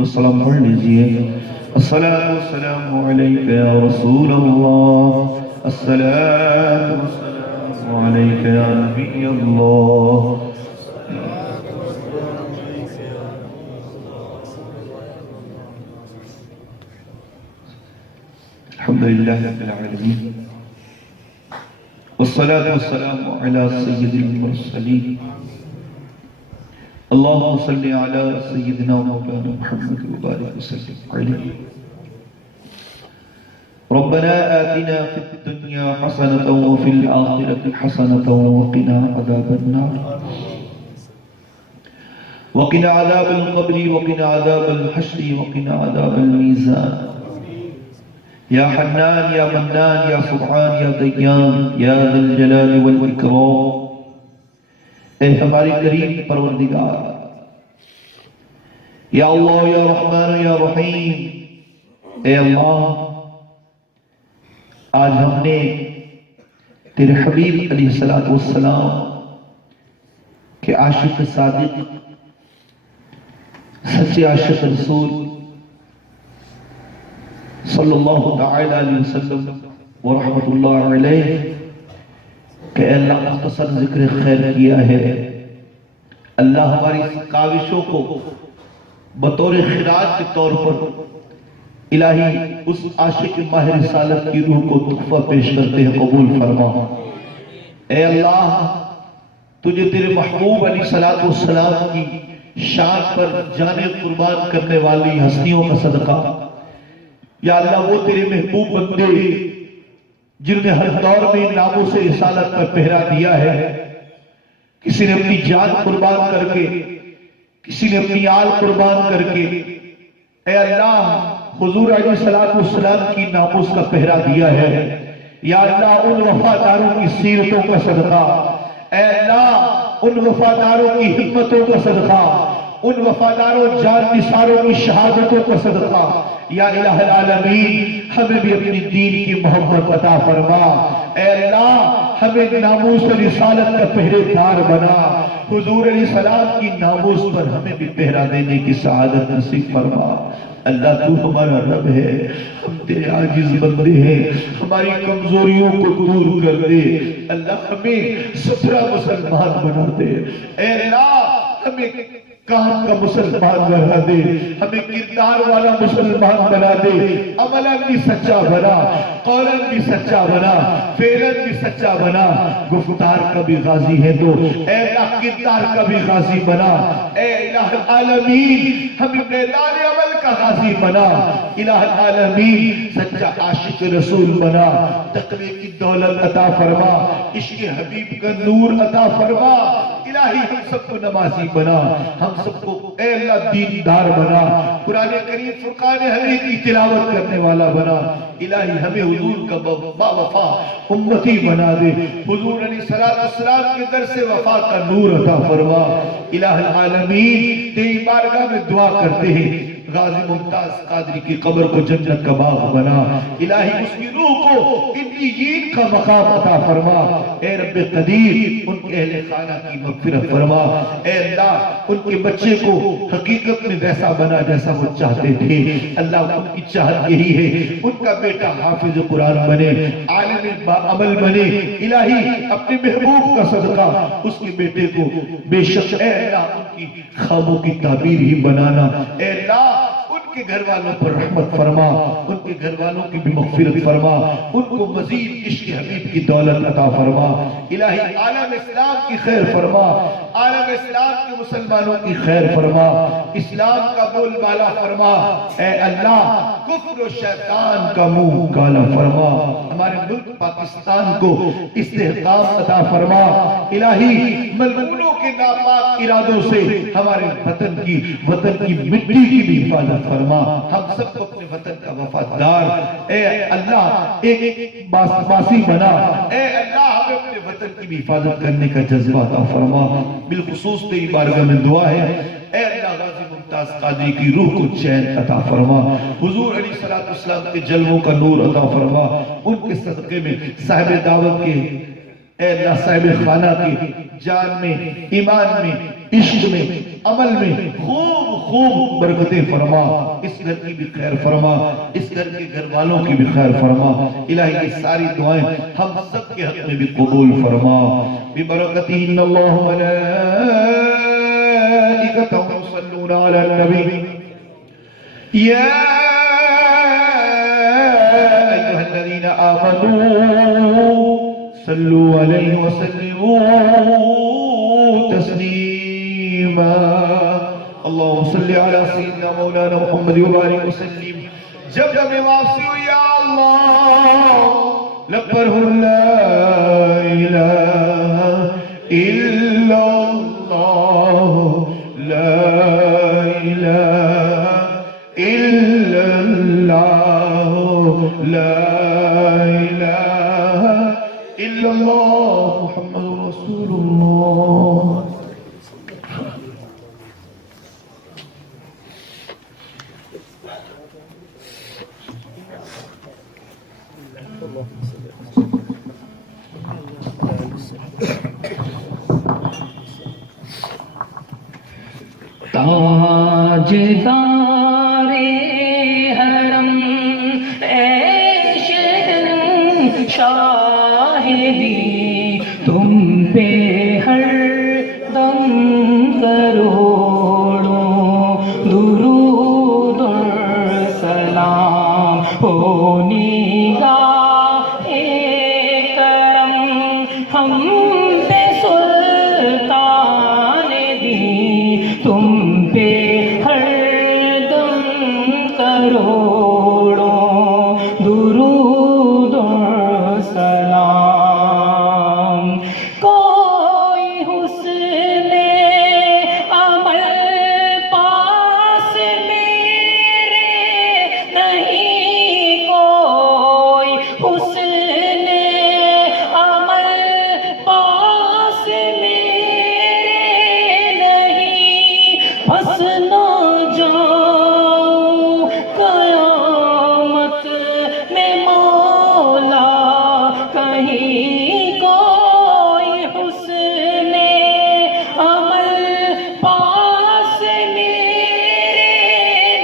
السلام پڑھ لیجئے. الصلاة والسلام علیک یا رسول اللہ، الصلاة والسلام علیک یا نبی اللہ. الحمدللہ رب العالمین والصلاة والسلام علی سید المرسلین. اللهم صل على سيدنا ومولانا محمد وبارك وسلم عليه. ربنا آتنا في الدنيا حسنة وفي الآخرة حسنة وقنا عذاب النار وقنا عذاب القبر وقنا عذاب الحشر وقنا عذاب الميزان. يا حنان يا منان يا سبحان يا ديان يا ذا الجلال والإكرام. اے ہماری کریم پروردگار، یا اللہ یا رحمان یا رحیم، اے اللہ آج ہم نے تیرے حبیب علیہ السلام کے عاشق صادق، سچے عاشق رسول صلی اللہ تعالی علیہ وسلم ورحمت اللہ علیہ کہ اللہ مختصر ذکر خیر کیا ہے. اللہ ہماری کاوشوں کو بطور خراج کے طور پر الہی اس عاشق ماہ رسالت کی روح کو تحفہ پیش کرتے ہیں، قبول فرما. اے اللہ تجھے تیرے محبوب علیہ السلام کی شان پر جانے قربان کرنے والی ہستیوں کا صدقہ، یا اللہ وہ تیرے محبوب بندے جنہوں نے ہر دور میں ناموں سے رسالت پر پہرا دیا ہے، کسی نے اپنی جان قربان کر کے، کسی نے اپنی آل قربان کر کے، اے اللہ حضور علیہ السلام کی ناموس کا پہرا دیا ہے. یا اللہ ان وفاداروں کی سیرتوں کا صدقہ، اے اللہ ان وفاداروں کی ہمتوں کا صدقہ، ان وفاداروں جان نثاروں کی شہادتوں کا صدقہ، یا الہ العالمین ہمیں بھی اپنی دین کی محبت عطا فرما. اے اللہ ہمیں ناموس رسالت کا پہرے دار بنا. حضور علیہ السلام کی ناموس پر ہمیں بھی پہرا دینے کی سعادت نصیب فرما. اللہ تو ہمارا رب ہے، ہم تیرے عاجز بندے ہیں، ہماری کمزوریوں کو دور کر دے. اللہ ہمیں ستھرا مسلمان بنا دے. اے اللہ ہمیں کام کا مسلمان بنا دے، ہمیں کردار والا مسلمان بنا دے، عملاً بھی سچا بنا، قولاً بھی سچا بنا، فعلاً بھی سچا بنا. گفتار کا بھی غازی ہے تو اے اللہ کردار کا بھی غازی بنا. اے الہ العالمین ہمیں میدان عمل کا غازی بنا، الہ العالمین سچا عاشق رسول بنا، تقوی کی دولت عطا فرما، عشق حبیب کا نور عطا فرما، الہی ہم سب کو نمازی بنا، ہم سب کو اے اللہ دیندار بنا، قرآن کریم فرقان حمید کی تلاوت کرنے والا بنا، الہی ہمیں حضور کا با وفا امتی بنا دے، حضور علیہ السلام کے در سے وفا کا نور عطا فرما، الہ العالمین تیری بارگاہ میں دعا کرتے ہیں غازی ممتاز قادری کی قبر کو جنت کا باغ بنا، الہی اس کی روح کو علیین کا مقام عطا فرما، اے رب قدیر ان کے اہل خانہ کی مغفرت فرما، اے اللہ ان کے بچے کو حقیقت میں ویسا بنا جیسا وہ چاہتے تھے، اللہ ان کی چاہت یہی ہے ان کا بیٹا حافظ قرآن بنے، عالم باعمل بنے، الہی اپنے محبوب کا صدقہ اس کے بیٹے کو بے شک اے اللہ ان کی خوابوں کی تعبیر ہی بنانا، اے اللہ ان کے گھر والوں پر رحمت فرما، ان کے گھر والوں کی بھی مغفرت فرما، ان کو مزید عشق حبیب کی دولت عطا فرما، الہی عالم اسلام کی خیر فرما، عالم اسلام کے مسلمانوں کی خیر فرما، اسلام کا بول بالا فرما، اے اللہ کفر و شیطان کا منہ کالا فرما، ہمارے ملک پاکستان کو استحکام عطا فرما، الہی ملعونوں کے ناپاک ارادوں سے ہمارے وطن کی مٹی کی بھی حفاظت فرما، ہم سب کو اپنے وطن کا وفادار اے اللہ ایک باسی بنا، اے اللہ ہمیں اپنے وطن کی بھی حفاظت کرنے کا جذبہ عطا فرما، بالخصوص تیری بارگاہ میں دعا ہے اے اللہ غازی ممتاز قادری کی روح کو چین عطا فرما، حضور علیہ السلام کے جلووں کا نور عطا فرما، ان کے صدقے میں صاحب دعوت کے اے اللہ صاحب خانہ کی جان میں، ایمان میں، عشق میں، عمل میں خوب برکتیں فرما، اس گھر کی بھی خیر فرما، اس گھر کے گھر والوں کی بھی خیر فرما، الہی یہ ساری دعائیں ہم سب کے حق میں بھی قبول فرما، ببرکتہ ان اللہ ملائکتہ یصلون علی النبی یا ایھا الذین آمنوا صلوا علیہ وسلموا تسلیما، اللہم صلی علی سیدنا مولانا محمد وبارک وسلم، جب ہمیں واپسی ہوئی یا اللہ لبر لا الہ الا اللہ لا الہ الا اللہ لا الہ الا اللہ محمد رسول اللہ۔ تاجدار حرم اے شہنشاہ دی، تم پہ ہر دم کروڑوں درود و سلام ہو نگاہ کرم، ہم پہ سلطان دی، تم پہ ہر دم کروڑوں درود و سلام، کوئی حسن عمل پاس میرے نہیں، کوئی حسن عمل پاس میرے نہیں، پس نہ جاؤں قیامت میں مولا کہیں، کوئی حسن عمل پاس میرے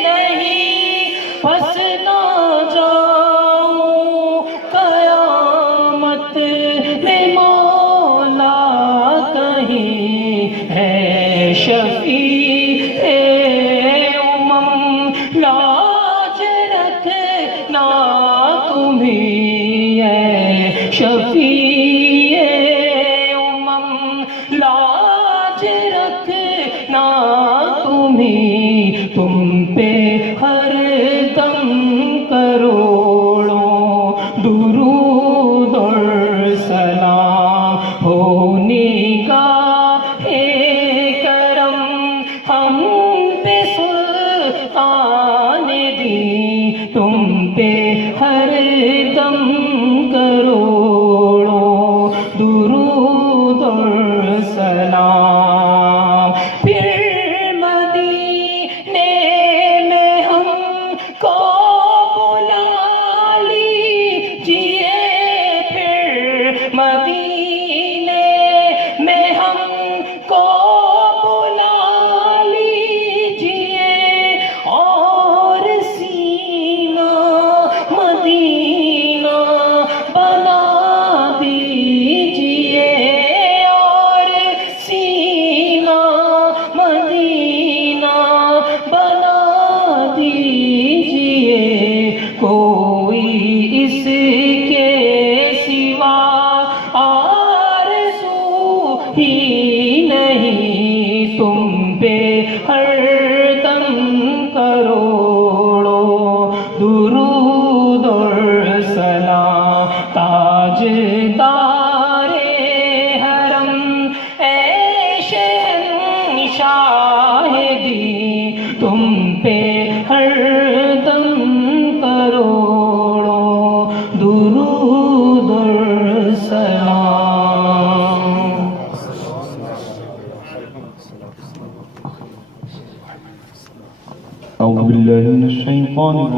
نہیں، پس نہ جاؤں قیامت میں مولا کہیں، ہے شفیع امم لاج رکھنا تمہیں، ہے شفیع امم لاج رکھنا تمہیں، تم پہ پہ ہر دم کروڑوں درود اور سلام تاجدار حرم اے شہنشاہ دی تم پہ ہر دم کروڑوں درود اور سلام. أعوذ بالله من الشيطان الرجيم.